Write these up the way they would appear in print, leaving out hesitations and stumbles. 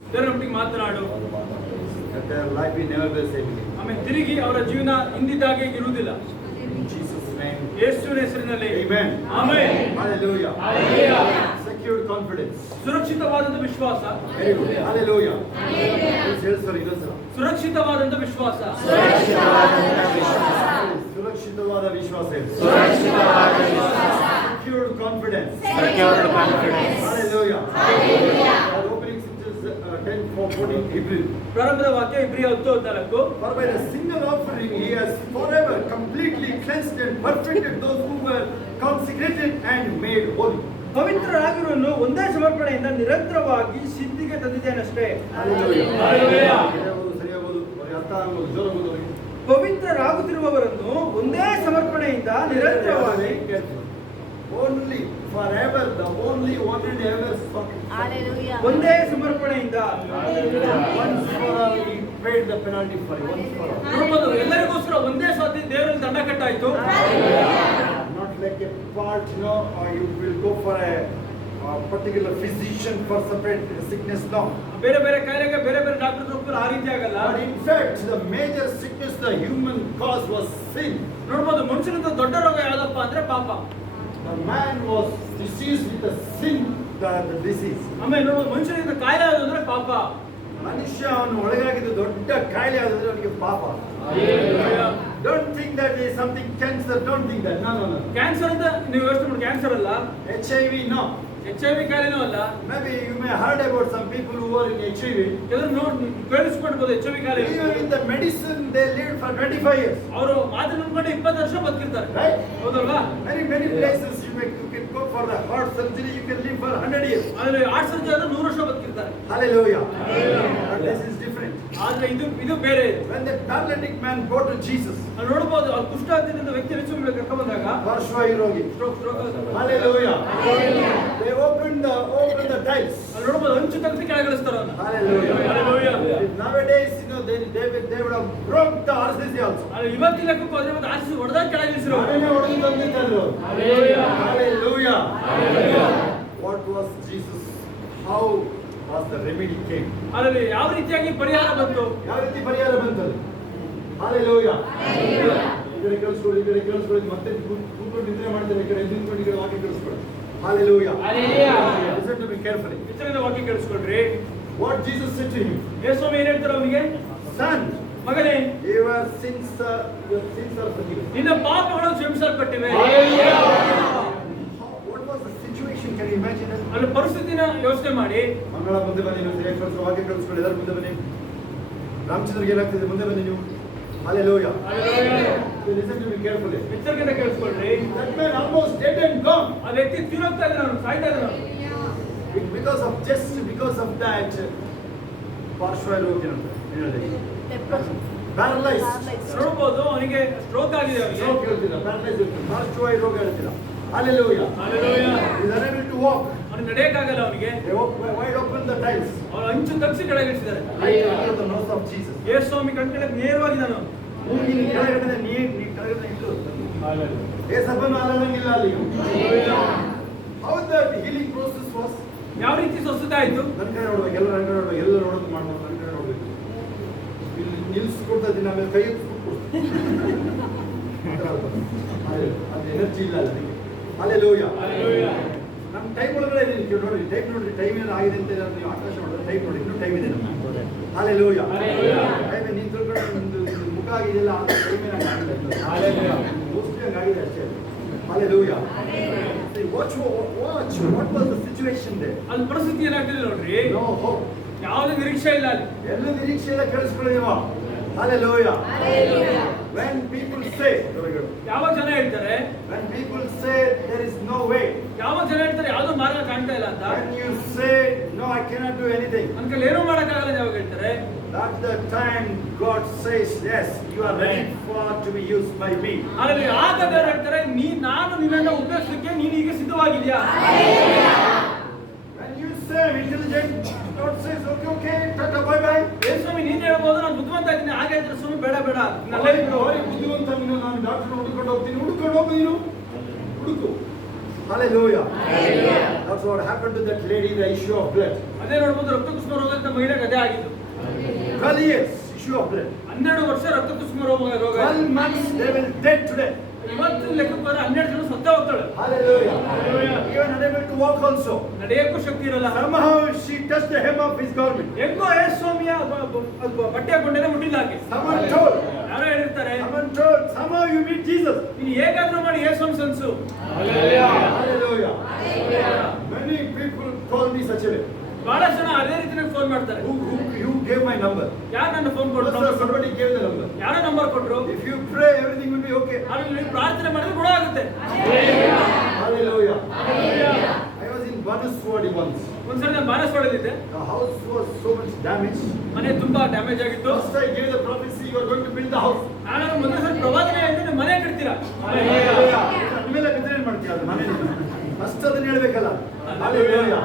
ದೇವರೊಟ್ಟಿಗೆ ಮಾತನಾಡು. That their life will never be the same again. ಆಮೇಲೆ ತಿರುಗಿ ಅವರ ಜೀವನ ಹಿಂದಿದ್ದಾಗೆ ಇರುವುದಿಲ್ಲ. In Jesus' name. ಯೇಸುವಿನ ಹೆಸರಿನಲ್ಲಿ. Amen. Amen. Hallelujah. Hallelujah. Secured confidence. ಸುರಕ್ಷಿತವಾದಂತ ವಿಶ್ವಾಸ. Very good. Hallelujah. Please ಹೇಳಿ ಸರ್ ಇನ್ನೊಂದ್ಸಲ. ಸುರಕ್ಷಿತವಾದಂತ ವಿಶ್ವಾಸ. ಸುರಕ್ಷಿತವಾದ ವಿಶ್ವಾಸ ಇದೆ. Secured confidence. Hallelujah. Our opening scriptures 10:14 Hebrew. ಪ್ರಾರಂಭದ ವಾಕ್ಯ ಇಬ್ರಿಯ 10:14. For by the single offering he has forever completely cleansed and perfected those who were consecrated and made holy. ಪವಿತ್ರರಾಗಿರುವನು ಒಂದೇ ಸಮರ್ಪಣೆಯಿಂದ ನಿರಂತರವಾಗಿ ಸಿದ್ಧಿಗೆ ತಂದಿದ್ದೇನಷ್ಟೇ. Hallelujah. ಸರಿಯಾಗೋದು ಅವರಿಗೆ ಅರ್ಥ ಆಗೋದು ಜೋರಾಗೋದು ಅವರಿಗೆ. ಪವಿತ್ರರಾಗುತ್ತಿರುವವರನ್ನು ಒಂದೇ ಸಮರ್ಪಣೆಯಿಂದ ನಿರಂತರವಾಗಿ only forever, the only one and ever Hallelujah. ಒಂದೇ ಸಮರ್ಪಣೆಯಿಂದ once for all he paid the penalty for you, once for all. ನೋಡಬಹುದು, ಎಲ್ಲರಿಗೋಸ್ಕರ ಒಂದೇ ಸಾರಿ ದೇವರಲ್ಲಿ ದಂಡ ಕಟ್ಟಾಯಿತು. Not like a part, or you will go for a particular physician for separate sickness, no. ಬೇರೆ ಬೇರೆ ಕಾಯಿಲೆಗೆ ಬೇರೆ ಬೇರೆ ಡಾಕ್ಟರ್ ಹೋಗ್ತಾರೆ, ಆ ರೀತಿ ಆಗಲ್ಲ. But in fact, the major sickness, the human cause was sin. ನೋಡಬಹುದು, ಮನುಷ್ಯನಿಂದ ದೊಡ್ಡ ರೋಗ ಯಾವ್ದಪ್ಪ ಅಂದ್ರೆ ಪಾಪ. The man was diseased with the sin, the disease. ಆಮೇಲೆ ನೋಡಬಹುದು, ಮನುಷ್ಯನಿಂದ ಕಾಯಿಲೆ ಯಾವುದು ಅಂದ್ರೆ ಪಾಪ. ಮನುಷ್ಯ ಅವನು ಒಳಗಾಗಿದ್ದ ದೊಡ್ಡ ಕಾಯಿಲೆ ಆದ್ರೆ ಅವನಿಗೆ ಪಾಪ. Don't think that there is something cancer, don't think that. No. Cancer ಅಂತ ನೀವು ಯೋಚನೆ ಮಾಡಿ, ಕ್ಯಾನ್ಸರ್ ಅಲ್ಲ. HIV, no. HIV ಕಾಯಿಲೆನೂ ಅಲ್ಲ. Maybe you may heard about some people who are in HIV. ಕೆಲವರು ನೋಡಿ ಕೇಳಿಸ್ಕೊಳ್ಬಹುದು HIV ಕಾಯಿಲೆ. Even with the medicine they lived for 25 years. ಅವರು ಮಾತ್ರ ನಂಬ್ಕೊಂಡು 20 ವರ್ಷ ಬದುಕಿರ್ತಾರೆ. Right? ಹೌದಲ್ವಾ? Many places you can go for the heart surgery, you can live for 100 years. ಆದ್ರೆ heart surgery ಆದ್ರೆ 100 ವರ್ಷ ಬದುಕಿರ್ತಾರೆ. Hallelujah. But this is different. ಆದ್ರೆ ಇದು ಬೇರೆ ಇದೆ. When the paralytic man go to Jesus, ಅಲ್ಲಿ ನೋಡಬಹುದು, ಆ ಕುಷ್ಠಾಗ್ನಿಯಿಂದ ವ್ಯಕ್ತಿ ಯೇಸುವಿನ ಕರ್ಕೊಂಡು ಬಂದಾಗ ಪಾರ್ಶ್ವರೋಗಿ. Hallelujah. They opened the tiles. ಅಲ್ಲಿ ನೋಡಬಹುದು, ಹಂಚು ತೆಗೆದು ಕೆಳಗಿಳಿಸ್ತಾರೆ ಅವನ್ನ. Hallelujah. Nowadays, they would have broke the RCC also. ಅಲ್ಲಿ ಇವತ್ತಿನ ಲೆಕ್ಕಕ್ಕೆ ಹೋದ್ರೆ ಮತ್ತೆ ಆರ್ಸಿ ಹೊಡೆದಾಗ ಕೆಳಗಿಳಿಸಿರೋ. ನಾವೇನೇ ಹೊಡೆದು ತಂದಿದ್ದಲ್ವ? Hallelujah. What was Jesus? How was the remedy came? ಅಲ್ಲಿ ಯಾವ ರೀತಿಯಾಗಿ ಪರಿಹಾರ ಬಂತು? ಯಾವ ರೀತಿ ಪರಿಹಾರ ಬಂತಲ್ಲಿ? Hallelujah. ಈ ಕಡೆ ಕೇಳಿಸ್ಕೊಳ್ಳಿ, ಮತ್ತೆ ಕೂತ್ಕೊಂಡು ನಿದ್ರೆ ಮಾಡ್ತಾರೆ, ಈ ಕಡೆ ನಿಂತ್ಕೊಂಡು ಈ ಕಡೆ ವಾಕ್ಯ ಕೇಳಿಸ್ಕೊಳ್ಳಿ. Hallelujah. Listen to me carefully. ಎಚ್ಚರಿಕೆಯಿಂದ ವಾಕ್ಯ ಕೇಳಿಸ್ಕೊಳ್ರಿ. What Jesus said to him? ಯೇಸು ಏನ್ ಹೇಳ್ತಾರೆ ಅವನಿಗೆ? Son, ಮಗನೇ, your sins are forgiven. ನಿನ್ನ ಪಾಪಗಳು ಕ್ಷಮಿಸಲ್ಪಟ್ಟಿವೆ. What was the situation? Can you imagine it? ಅಲ್ಲಿ ಪರಿಸ್ಥಿತಿನ ಯೋಚನೆ ಮಾಡಿ. ಮಂಗಳ ಮುಂದೆ ಬನ್ನಿ, ನೀವು ಸರಿಯಾಗಿ ವಾಕ್ಯ ಕೇಳಿಸ್ಕೊಳ್ಳಿ, ಎಲ್ಲರೂ ಮುಂದೆ ಬನ್ನಿ. ರಾಮಚಂದ್ರಗೆ ಏನಾಗ್ತಿದೆ, ಮುಂದೆ ಬನ್ನಿ ನೀವು. Hallelujah. Listen to me carefully. ಎಚ್ಚರಿಕೆಯಿಂದ ಕೇಳಿಸ್ಕೊಳ್ರಿ. That man almost dead and gone. ಆ ವ್ಯಕ್ತಿ ತೀರೋಗ್ತಾ ಇದ್ದಾನೆ, ಅವನು ಸಾಯ್ತಾ ಇದ್ದಾನೆ. Because of that ಪಾರ್ಶ್ವರೋಗಿ ಅಂತ ಹೇಳಿ, paralyzed. ನೋಡಬಹುದು, ಅವನಿಗೆ ಸ್ಟ್ರೋಕ್ ಆಗಿದೆ. Stroke ಹೇಳ್ತಿಲ್ಲ, paralyzed, ಪಾರ್ಶ್ವರೋಗ ಹೇಳ್ತಿಲ್ಲ. Hallelujah. He is unable to walk. ಅವನಿಗೆ ನಡೆಯಕ್ಕಾಗಲ್ಲ. ಅವನಿಗೆ They wide open the tiles. ಅವನು ಹಂಚು ತಗ್ಸಿ ಕೆಳಗಿಳಿಸಿದ್ದಾರೆ. Right under the nose of Jesus. ಯೇಸು ಸ್ವಾಮಿ ಕಣ್ಕೆಳಗೆ ನೇರವಾಗಿದ್ದಾನೆ. ಮೂಗಿನ ಕೆಳಗಡೆ ನೀರು ಕೆಳಗಡೆ ಇಟ್ಟು ಏಸಪ್ಪನು ಅಲ್ಲಂಗಿಲ್ಲ ಅಲ್ಲಿ. How the healing process was? ಯಾವ ರೀತಿ ಸ್ವಸ್ಥತೆ ಆಯ್ತು? ನನ್ನ ಕಡೆ ನೋಡ್ಬೇಕು, ಎಲ್ಲ ನೋಡೋದು ಮಾಡ್ಬೋದು, ನನ್ನ ಕಡೆ ನೋಡ್ಬೇಕು. ಇಲ್ಲಿ ನಿಲ್ಸ್ಕೊಡ್ತಾ ಇದ್ದೀನಿ, ಆಮೇಲೆ ಕೈ ಅದು ಎನರ್ಜಿ ಇಲ್ಲ ಅದಕ್ಕೆ. Hallelujah. ನಮ್ಮ ಟೈಮ್ ಒಳಗಡೆ ಇದೀನಿ, ನೋಡ್ರಿ ಟೈಮ್ ಏನು ಆಗಿದೆ ಅಂತ ನೀವು ಆಕಾಶ ನೋಡಿದ್ರೆ ಟೈಮ್ ನೋಡಿ, ಇನ್ನೂ ಟೈಮ್ ಇದೆ ನಮ್ಗೆ. Hallelujah. ಟೈಮ್ ನೀನು ತಿಳ್ಕೊಂಡು ಮುಖ ಆಗಿದೆಯಲ್ಲ, ಟೈಮ್ ಏನಾಗಿದೆ ಮೋಸ್ಟ್ಲಿ ಹಂಗಾಗಿದೆ ಅಷ್ಟೇ. Hallelujah. Watch, what was the situation there? ಅಲ್ಲಿ ಪರಿಸ್ಥಿತಿ ಏನಾಗ್ತಿದೆ ನೋಡ್ರಿ. No hope. ಯಾವುದೇ ನಿರೀಕ್ಷೆ ಇಲ್ಲ ಅಲ್ಲಿ. ಎಲ್ಲ ನಿರೀಕ್ಷೆ ಎಲ್ಲ ಕೇಳಿಸ್ಕೊಳ್ಳಿವ. Hallelujah. When people say, ಯಾವ ಜನ ಹೇಳ್ತಾರೆ, when people say there is no way, ಯಾವ ಜನ ಹೇಳ್ತಾರೆ ಯಾವುದೋ ಮಾರ್ಗ ಕಾಣ್ತಾ ಇಲ್ಲ ಅಂತ. when you say no, I cannot do anything, ನನ್ನ ಕೈಲಿ ಏನೂ ಮಾಡಕ್ಕಾಗಲ್ಲ ಯಾವಾಗ ಹೇಳ್ತಾರೆ, that's the time God says yes, you are ready for to be used by me. ಅಲ್ಲಿ ಆಗ ದೇವರು ಹೇಳ್ತಾರೆ, ನಾನು ನಿನ್ನನ್ನು ಉಪಯೋಗಿಸಲಿಕ್ಕೆ ನೀನು ಈಗ ಸಿದ್ಧವಾಗಿದ್ಯಾ. When you say I'm intelligent, God says okay, tata, bye bye. ಸ್ವಾಮಿ ನೀನು ಹೇಳ್ಬೋದು, ನಾನು ಬುದ್ಧಿವಂತ ಇದ್ದೀನಿ, ಹಾಗೆ ಹೇಳ್ತಾರೆ ಸ್ವಾಮಿ, ಬೇಡ ನಲ್ಲೇ ಬಿಡು. ಬುದ್ಧಿವಂತ ನೀನು, ನಾನು ಡಾಕ್ಟರ್ ಹುಡುಕೊಂಡು ಹೋಗ್ತೀನಿ, ಹುಡುಕೊಂಡು ಹೋಗು ನೀನು, ಹುಡುಕು. Hallelujah. That's what happened to that lady, the issue of blood. ಅದೇ ನೋಡ್ಬೋದು, ರಕ್ತ ಕುಸುಮ ರೋಗದ ಮಹಿಳೆಗೆ ಅದೇ ಆಗಿದ್ದು. 12 years issue of blood. 12 ವರ್ಷ ರಕ್ತ ಕುಸುಮ ರೋಗ. 12 months they will dead today. ಇವತ್ತು ಲೆಕ್ಕಕ್ಕೆ 12 ಜನ ಸತ್ತ ಹೋಗ್ತಾಳೆ. Hallelujah. Even unable to walk also. ನಡೆಯಕ್ಕೂ ಶಕ್ತಿ ಇರಲ್ಲ. Somehow she touched the hem of his garment. ಹೆಂಗೋ ಯೇಸುಸ್ವಾಮಿಯ ಬಟ್ಟೆ ಕೊಂಡೇನೆ ಮುಟ್ಟಿಲ್ಲ ಆಕೆ. Someone told. ಯಾರೋ ಹೇಳಿರ್ತಾರೆ. Someone told. Somehow you meet Jesus. ನೀನು ಹೇಗಾದ್ರೂ ಮಾಡಿ ಯೇಸುಸ್ವಾಮಿ sons. Hallelujah. Hallelujah. Many people call me such a way. ಬಹಳ ಜನ ಅದೇ ರೀತಿಯಾಗಿ ಫೋನ್ ಮಾಡ್ತಾರೆ. Who gave my number? ಯಾರು ನನ್ನ ಫೋನ್ ಕೊಟ್ಟರು? Somebody gave the number. ಯಾರೋ ನಂಬರ್ ಕೊಟ್ಟರು? If you pray, everything will be okay. ಅಲ್ಲಿ ನೀವು ಪ್ರಾರ್ಥನೆ ಮಾಡಿದ್ರೆ ಗುಣ ಆಗುತ್ತೆ. Hallelujah. I was in Banaswadi once. ಒಂದ್ಸರಿ ನಾನು ಬಾನಸವಾಡಲ್ಲಿದ್ದೆ. The house was so much damaged. ಮನೆ ತುಂಬಾ ಡ್ಯಾಮೇಜ್ ಆಗಿತ್ತು. First I gave the prophecy, you are going to build the house. ನಾನು ಮೊದಲ ಸರಿ ಪ್ರವಾದನೆ ಹೇಳಿದ್ರೆ ನೀವು ಮನೆ ಕಟ್ತೀರಾ. ಆಮೇಲೆ ಬಿದ್ರೆ ಏನು ಮಾಡ್ತೀರಾ ಅದು ಮನೆ? ಫಸ್ಟ್ ಅದನ್ನ ಹೇಳ್ಬೇಕಲ್ಲ. Hallelujah.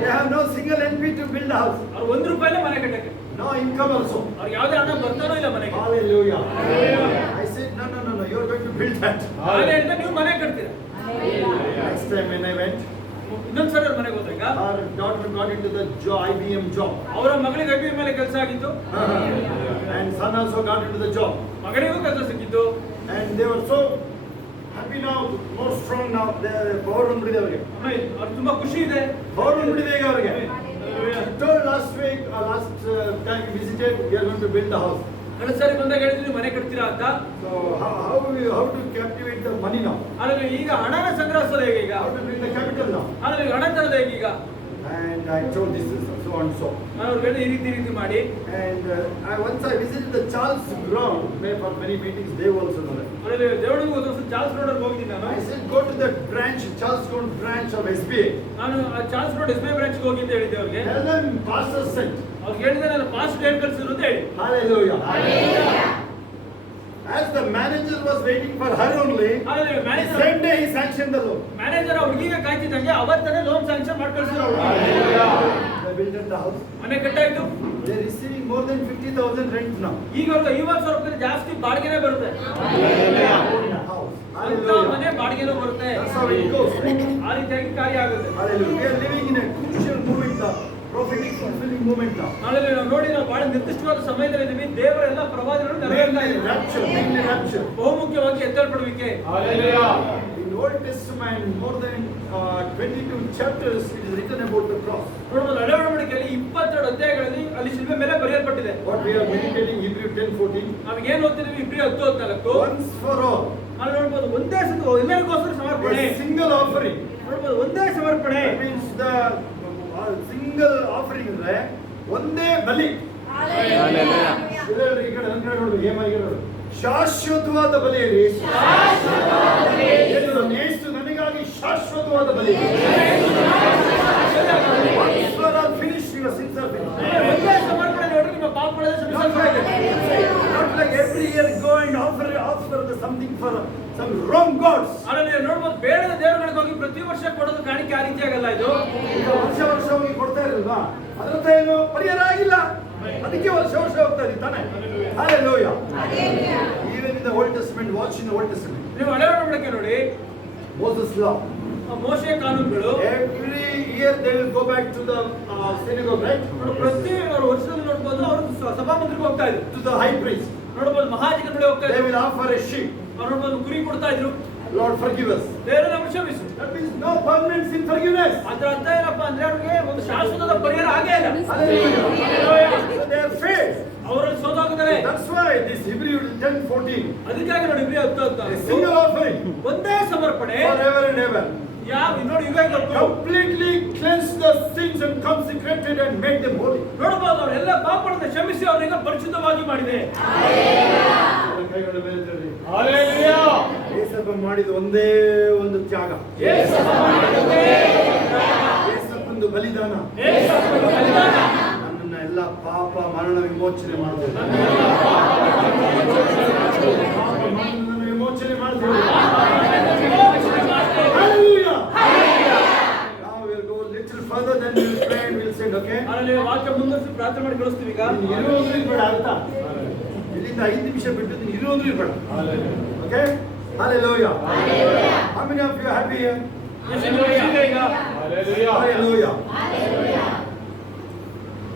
They have no single NP to build a house. ಅವ್ರು 1 ರೂಪಾಯಿನೇ ಮನೆ ಕಟ್ಟಕ್ಕೆ. No income also. ಅವ್ರಿಗೆ ಯಾವುದೇ ಹಣ ಬರ್ತಾನೋ ಇಲ್ಲ ಮನೆಗೆ. Hallelujah. I said no, you are going to build that. ನಾನು ಹೇಳಿದ್ರೆ ನೀವು ಮನೆ ಕಟ್ತೀರಾ. Next time when I went, ಇನ್ನೊಂದ್ಸರಿ ಅವ್ರ ಮನೆಗೆ ಹೋದಾಗ our daughter got into the IBM job. ಅವರ ಮಗಳಿಗೆ IBM ಮೇಲೆ ಕೆಲಸ ಆಗಿತ್ತು. And son also got into the job. ಮಗಳಿಗೂ ಕೆಲಸ ಸಿಕ್ಕಿತ್ತು. And they were so happy now, more strong now. Power ಬಂದ್ಬಿಟ್ಟಿದೆ ಅವರಿಗೆ. ಅವ್ರು ತುಂಬಾ ಖುಷಿ ಇದೆ. Power ಬಂದ್ಬಿಟ್ಟಿದೆ ಈಗ ಅವರಿಗೆ. She told last week, last time we visited, we are going to build the house. ಕಳೆದ ಸಾರಿ ಬಂದಾಗ ಹೇಳಿದ್ರಿ ಮನೆ ಕಟ್ತೀರಾ ಅಂತ. So how to captivate the money now? ಆದರೆ ಈಗ ಹಣನ ಸಂಗ್ರಹಿಸೋದು ಹೇಗೆ ಈಗ? How to build the capital now? ಆದರೆ ಹಣ ತರೋದು ಹೇಗೆ ಈಗ? And I told this is so and so. ನಾನು ಅವ್ರಿಗೆ ಈ ರೀತಿ ಮಾಡಿ. And once I visited the Charles ground for many meetings, they also know that. ಅಲ್ಲಿ ದೇವಡಿಗೆ ಹೋದ ಚಾರ್ಲ್ಸ್ ರೋಡ್ ಅಲ್ಲಿ ಹೋಗಿದ್ದೀನಿ ನಾನು. I said go to the branch, Charles Road branch of SBA. ನಾನು ಆ ಚಾರ್ಲ್ಸ್ ರೋಡ್ SBI ಬ್ರಾಂಚ್ ಹೋಗಿ ಅಂತ ಹೇಳಿದ್ದೆ ಅವ್ರಿಗೆ. Tell them pastor sent. ಅವ್ರಿಗೆ ಹೇಳಿದ್ರೆ ನಾನು ಪಾಸ್ಟ್ ಡೇಟ್ ಕಳಿಸಿದ್ರು ಅಂತ ಹೇಳಿ. Hallelujah. As the manager was waiting for her only, same day he sanctioned the loan. Manager ಹುಡುಗಿಗೆ ಕಾಯ್ತಿದ್ದಂಗೆ ಅವತ್ತನೇ ಲೋನ್ ಸ್ಯಾಂಕ್ಷನ್ ಮಾಡಿ ಕಳಿಸಿದ್ರು. They built the house. ಮನೆ ಕಟ್ಟಾಯ್ತು. They are receiving more than 50,000 rent now. ಈಗ ಅವ್ರಿಗೆ 50,000 ರೂಪಾಯಿ ಜಾಸ್ತಿ ಬಾಡಿಗೆನೇ ಬರುತ್ತೆ. ಅಂತ ಮನೆ ಬಾಡಿಗೆನೂ ಬರುತ್ತೆ. That's how it goes. ಆ ರೀತಿಯಾಗಿ ಕಾರ್ಯ ಆಗುತ್ತೆ. Hallelujah. We are living in a crucial moment now. Prophetic fulfilling moment now. ನಾಳೆ ನಾವು ನೋಡಿ ನಾವು ಬಹಳ ನಿರ್ದಿಷ್ಟವಾದ ಸಮಯದಲ್ಲಿ ಇದ್ದೀವಿ. ದೇವರ ಎಲ್ಲ ಪ್ರವಾದನೆಗಳು ನೆರವೇರ್ತಾ ಇದೆ. Mainly rapture. ಬಹುಮುಖ್ಯವಾಗಿ ಎದ್ದೇಳ್ಪಡುವಿಕೆ. In Old Testament, more than 22 chapters, it is written about the cross. ನೋಡಬಹುದು ಹಳೆ ಒಡಂಬಡಿಕೆಯಲ್ಲಿ 22 ಅಧ್ಯಾಯಗಳಲ್ಲಿ ಅಲ್ಲಿ ಶಿಲುಬೆ ಮೇಲೆ ಬರೆಯಲ್ಪಟ್ಟಿದೆ. What we are meditating Hebrew 10:14. ನಾವು ಏನು ಓದ್ತಿದ್ದೀವಿ ಇಬ್ರಿಯ 10:14. Once for all. ಅಲ್ಲಿ ನೋಡಬಹುದು ಒಂದೇ ಎಲ್ಲರಿಗೋಸ್ಕರ ಸಮರ್ಪಣೆ. A single offering. ನೋಡಬಹುದು ಒಂದೇ ಸಮರ್ಪಣೆ. That means the single offering ಅಂದ್ರೆ ಒಂದೇ ಬಲಿ. ಇದರಲ್ಲಿ ಈ ಕಡೆ ನನ್ನ ಕಡೆ ನೋಡು ಏಮಾಗಿರೋದು. ಶಾಶ್ವತವಾದ ಬಲಿಯಲ್ಲಿ ಯೇಸು ನನಗಾಗಿ ಶಾಶ್ವತವಾದ ಬಲಿ. Once for all finished, your sins are finished. ಒಂದೇ ಸಮರ್ಪಣೆ ನೋಡ್ರಿ ನಿಮ್ಮ ಪಾಪಗಳ Not like every year go and offer something for some wrong gods. ಅಲ್ಲಿ ನೋಡಬಹುದು ಬೇಡದ ದೇವರುಗಳಿಗೆ ಹೋಗಿ ಪ್ರತಿ ವರ್ಷ ಕೊಡೋದು ಕಾಣಿಕೆ ಆ ರೀತಿಯಾಗಲ್ಲ ಇದು. ವರ್ಷ ಹೋಗಿ ಕೊಡ್ತಾ ಇರಲ್ವಾ? ಅದರ ಏನು ಪರಿಹಾರ ಆಗಿಲ್ಲ. ಅದಕ್ಕೆ ವರ್ಷ ಹೋಗ್ತಾ ಇದ್ದೀವಿ ತಾನೆ. Hallelujah. Even in the Old Testament, watch in the Old Testament. ನೀವು ಹಳೆ ಒಡಂಬಡಿಕೆ ನೋಡಿ. Moses law. ಮೋಶೆ ಕಾನೂನುಗಳು. Every year they will go back to the synagogue, right? ಪ್ರತಿ ವರ್ಷದಲ್ಲಿ ನೋಡಬಹುದು ಅವರು ಸಭಾಮಂದಿರಕ್ಕೆ ಹೋಗ್ತಾ ಇದ್ರು. To the high priest. ನೋಡಬಹುದು ಮಹಾಯಾಜಕರ ಬಳಿ ಹೋಗ್ತಾ They ಇದ್ರು. will offer a sheep. ಅವರು ನೋಡಬಹುದು ಕುರಿ ಕೊಡ್ತಾ ಇದ್ರು. Lord forgive us. ದೇವರು ನಮಗೆ ಕ್ಷಮಿಸು. That means no permanent sin forgiveness. ಅದರ ಅರ್ಥ ಏನಪ್ಪಾ ಅಂದ್ರೆ ಅವ್ರಿಗೆ ಒಂದು ಶಾಶ್ವತದ ಪರಿಹಾರ ಆಗೇ ಇಲ್ಲ. Hallelujah. So they have faith. ಅವರಲ್ಲಿ ಸೋತೋಗಿದ್ದಾರೆ. That's why this Hebrew 10:14. ಅದಕ್ಕಾಗಿ ನೋಡಿ ಇಬ್ರಿಯ 10:14. A single offering. ಒಂದೇ ಸಮರ್ಪಣೆ. Forever and ever. ಯಾವ ನೋಡಿ ಯುಗ Completely cleanse the sins and consecrated and make them holy. ನೋಡಬಹುದು ಅವರೆಲ್ಲ ಪಾಪಗಳನ್ನು ಕ್ಷಮಿಸಿ ಅವರಿಗೆ ಪರಿಶುದ್ಧವಾಗಿ ಮಾಡಿದೆ. Hallelujah. ಯೇಸಪ್ಪ ಮಾಡಿದ ಒಂದೇ ಒಂದು ತ್ಯಾಗ. ಯೇಸಪ್ಪಂದು ಬಲಿದಾನ. ನನ್ನನ್ನ ಎಲ್ಲ ಪಾಪ ಮರಣ ವಿಮೋಚನೆ ಮಾಡಿದೆ. ವಿಮೋಚನೆ ಮಾಡಿದೆ. Hallelujah. Now we'll go a little further, then we'll pray and we'll sing, okay? ಅಲ್ಲಿ ವಾಕ್ಯ ಮುಂದುವರಿಸಿ ಪ್ರಾರ್ಥನೆ ಮಾಡಿ ಕಳಿಸ್ತೀವಿ ಈಗ. ಇರೋದ್ರೂ ಬೇಡ ಆಯ್ತಾ? ಇಲ್ಲಿಂದ 5 ನಿಮಿಷ ಬಿಟ್ಟು ಇರೋದ್ರೂ ಬೇಡ. Okay? Hallelujah. How many of you are happy here? ಈಗ Hallelujah.